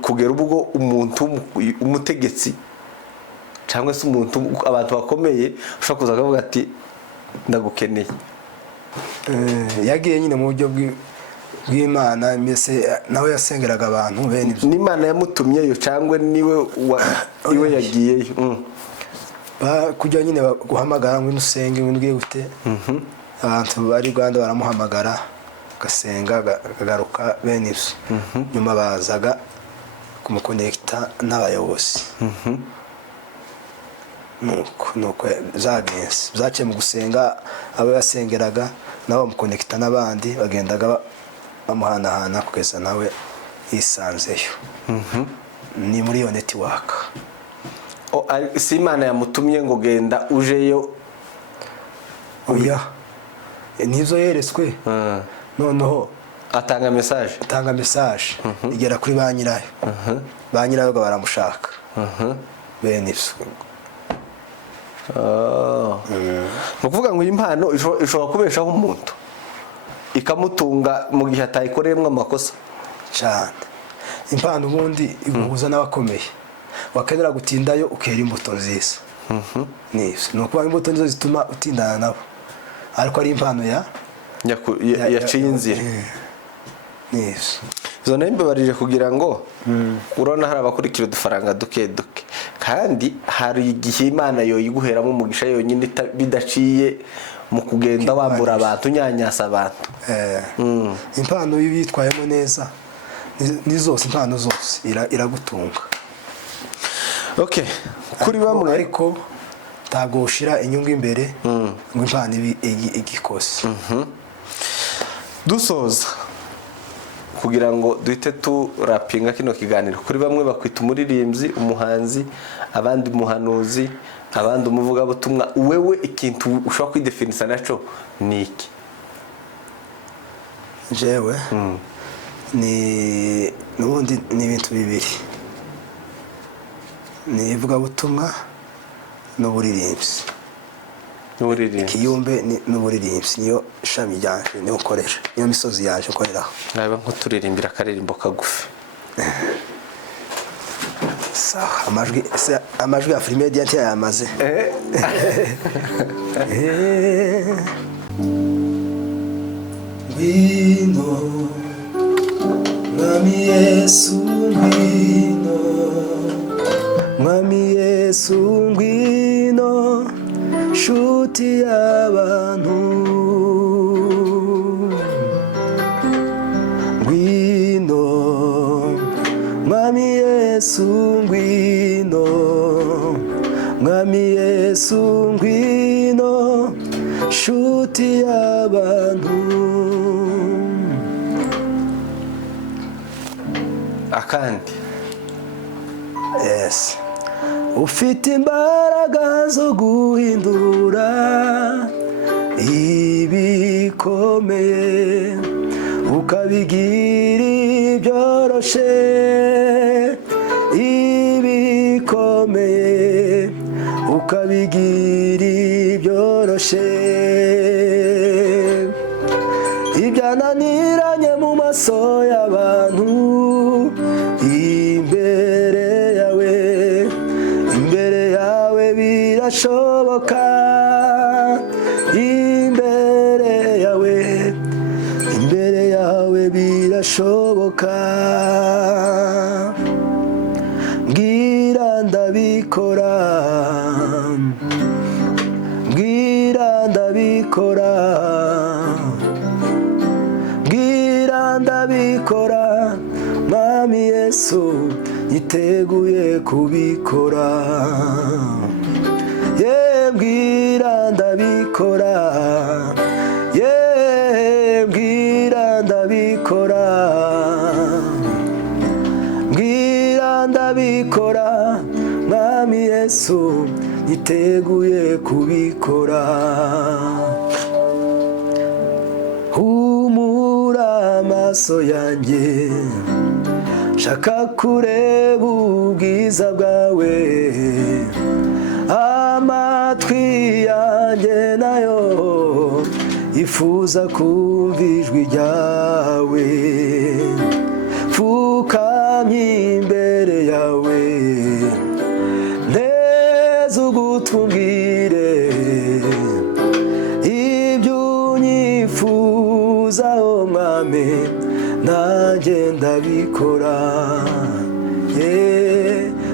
kugera ubwo umuntu umutegetsi cyangwa se umuntu abantu bakomeye ushaka kuza akavuga ati ndagukeneye. Yagiye nyine mu buryo bw'Imana mbese nawe yasengeraga abantu bene ibyo n'Imana yamutumyeyo cyangwa niwe iwe yagiyeyo kujya nyine guhamagara ngo usenge ngo ngiye gute abantu bari Rwanda baramuhamagara gasenga gagaruka bene ibyo nyuma bazaga kumukonekita n'abayobozi nuko zagenze zaciye mu gusenga abo yasengeraga nabo bamukonekita n'abandi bagendaga bamuhanahana kugeza nawe yisanzeyo ni muri iyo network. Si Imana yamutumye ngo genda ujeyo? Oya nizo yeretswe noneho atanga message igera kuri ba nyirayo ba nyirayo baramushaka bene ibyo nukuvuga ngo iyi mpano ishobora kubeshaho umuntu ikamutunga mu gihe atayikoreyemo amakosa cyane. Impano ubundi iguhuza n'abakomeye wakenera gutindayo ukera imbuto nziza ni ukuba imbuto nizo zituma utindana nabo ariko ari impano yaciye inzira izo nembe barije kugira ngo urona hari abakurikira udufaranga duke duke kandi hari igihe Imana yoyiguheramo umugisha yonyine bidaciye mu kugenda wambura abantu unyanyasa abantu. Impano y'ibitwayemo neza ni zose impano zose iragutunga. Okay, kuri bamwe ariko ntabwo ushira inyungu imbere ngo impano igikose. Dusoza kugira ngo duhite turapinga kino kiganiro, kuri bamwe bakwita umuririmbyi, umuhanzi, abandi umuhanuzi, abandi umuvugabutumwa, wewe ikintu ushobora kwidefinisa naco ni iki? Jewe nubundi ni ibintu bibiri, ni ivugabutumwa n'uburirimbyi. Kiyumbe n'uburirimbyi niyo shami ryanje niyo ukoresha, niyo misozi yaje ukoreraho. Naba nkuturirimbira akaririmbo kagufi. Amajwi ya Fremedia ntiyamaze. Ngwino Mwami Yesu ngwino, Mwami Yesu ngwino, nshuti y'abantu ngwino, Mwami Yesu ngwino, Mwami Yesu ngwino, nshuti y'abantu. Akandi yes, ufite imbaraga zo guhindura ibikomeye ukabigira ibyoroshe, ibikomeye ukabigira ibyoroshe, ibyananiranye mu maso y'abantu imbere yawe birashoboka, imbere yawe birashoboka. Mbwira ndabikora, mbwira ndabikora, mbwira ndabikora, Mwami Yesu yiteguye kubikora. Mbwira ndabikora, mbwira ndabikora, mbwira ndabikora, Mwami Yesu niteguye kubikora. Humura amaso yanjye, shaka kureba ubwiza bwawe, amatwi yanjye nayo ifuza kumva ijwi ryawe. Pfukamye imbere yawe, nteze ugutwi umbwire ibyo unyifuzaho mwami, nanjye ndabikora.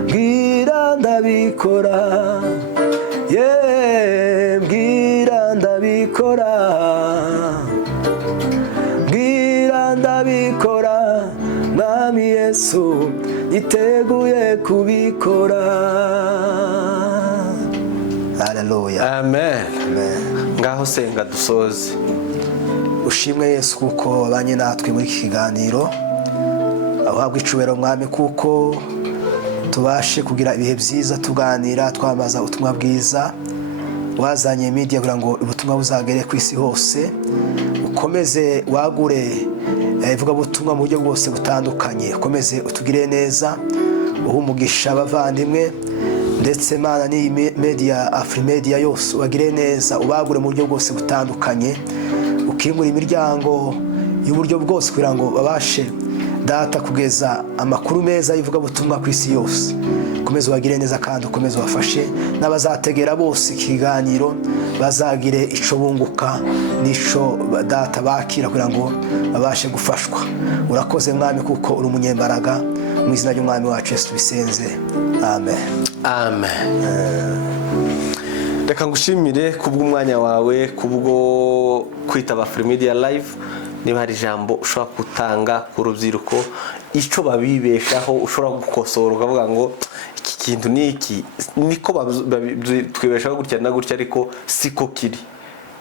Mbwira ndabikora, mbwira ndabikora, mbwira ndabikora mwami Yesu, niteguye kubikora. Haleluya. Amen. Ngaho senga dusoze. Ushimwe Yesu kuko wabanye natwe muri iki kiganiro. Uhabwe icubahiro mwami kuko tubashe kugira ibihe byiza tuganira twamaza ubutumwa bwiza. Wazanye media kugira ngo ubutumwa buzagere ku isi hose. Ukomeze wagure ivuga ubutumwa mu buryo bwose butandukanye. Ukomeze utugire neza, uhumugisha abavandimwe ndetse Mana ni media Afrimedia yose ubagire neza, ubagure mu buryo bwose butandukanye. Ukingura imiryango y'uburyo bwose kugira ngo babashe data kugeza amakuru meza yivuga butumwa ku isi yose. Ukomeze ubagire neza kandi ukomeze ubafashe n'abazategera bose ikiganiro bazagire ico bunguka nico data bakira kugira ngo babashe gufashwa. Urakoze mwami kuko uri umunyembaraga, mu izina ry'umwami wacu Yesu bisenze. Amen. Amen. Reka ngushimire kubw'umwanya wawe, kubwo kwitaba Afrimedia Live. Niba hari ijambo ushobora gutanga ku rubyiruko, icyo babibeshaho ushobora gukosora ukavuga ngo iki kintu ni iki, niko twibeshaho gutya na gutya ariko siko kiri.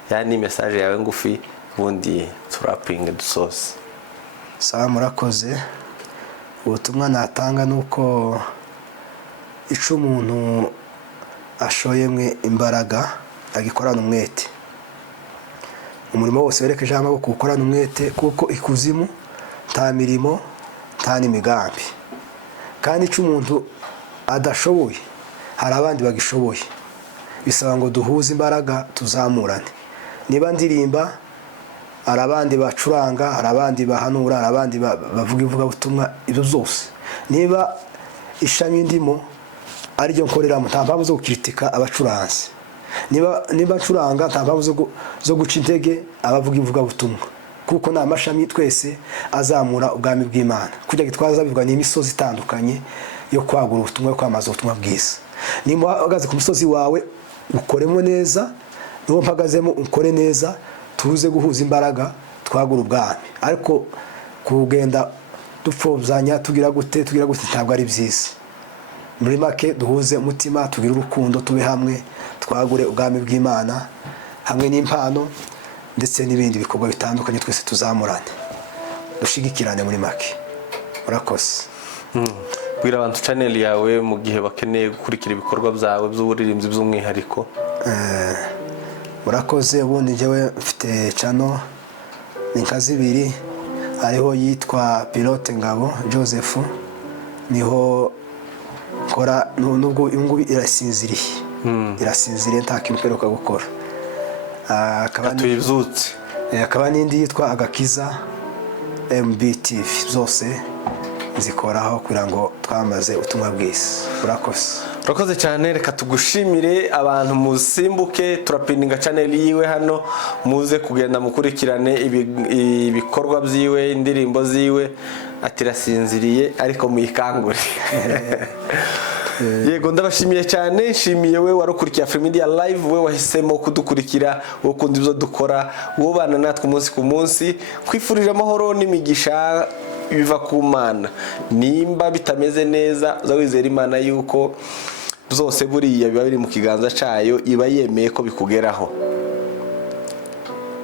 Yani message yawe ngufi ubundi turapinga dusoze. Sawa, murakoze. Ubutumwa natanga nuko ico umuntu ashoyemwe imbaraga agikorana umwete. Umurimo wose werekeje amaboko gukorana umwete kuko ikuzimu nta mirimo nta n'imigambi. Kandi ico umuntu adashoboye hari abandi bagishoboye. Bisaba ngo duhuze imbaraga tuzamurane. Niba ndirimba hari abandi bacuranga, hari abandi bahanura, hari abandi bavuga butumwa, ibyo byose. Niba ishami ndimo ari ryo nkoreramo nta mpamvu zo gukritika abacuranzi. Niba ncuranga nta mpamvu zo guca intege abavuga butumwa, kuko na amashami twese azamura ubwami bw'Imana. Kujya gitwaza bivuga ni imisozi itandukanye yo kwagura ubutumwa, yo kwamaza ubutumwa bwiza. Niba uhagaze ku musozi wawe ukoremo neza, niwo mpagazemo ukore neza, tuze guhuza imbaraga twagura ubwami. Ariko kugenda dupfobzanya tugira gute ntabwo ari byiza. Muri make duhuze umutima, tugira urukundo, tube hamwe, twagure ubwami bw'Imana hamwe n'impano ndetse n'ibindi bikorwa bitandukanye, twese tuzamurane dushigikirane muri make. Murakoze. Bwira abantu channel yawe mu gihe bakeneye gukurikira ibikorwa byawe by'uburirimbyi by'umwihariko. Murakoze. Ubundi njyewe mfite channel ni nkazi ibiri, hariho yitwa Pilote Ngabo Joseph, niho kora nubwo ingubi irasinziriye. Irasinziriye nta kintu peruka gukora. Akaba n'indi yitwa Agakiza MBTV, zose zikoraho kugira ngo twamaze ubutumwa bwiza. Urakoze cyane. Reka tugushimire. Abantu musimbuke turapindinga channel yiwe hano, muze kugenda mukurikirane ibikorwa byiwe, indirimbo ziwe. Atirasinziriye ariko muyikangure. Yego, ndabashimiye cyane. Nshimiye we warukurikiye Afrimedia Live, we wahisemo kudukurikira, wo kundi byo dukora, wo bana natwe umunsi ku munsi. Kwifurije amahoro n'imigisha biva ku Mana. Nimba bitameze neza uzawizera Imana yuko byose buriya biba biri mu kiganza cyayo, iba yemeye ko bikugeraho.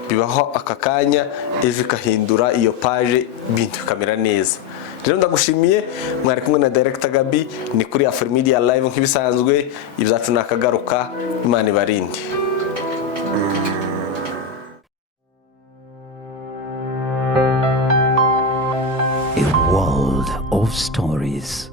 Bibaho aka kanya, ejo ikahindura iyo page, bintu bikamera neza. rero ndagushimiye, mwari kumwe na Director Gaby, ni kuri Afrimedia Live nk'ibisanzwe, ibyacu nakagaruka, Imana ibarinde. A world of stories.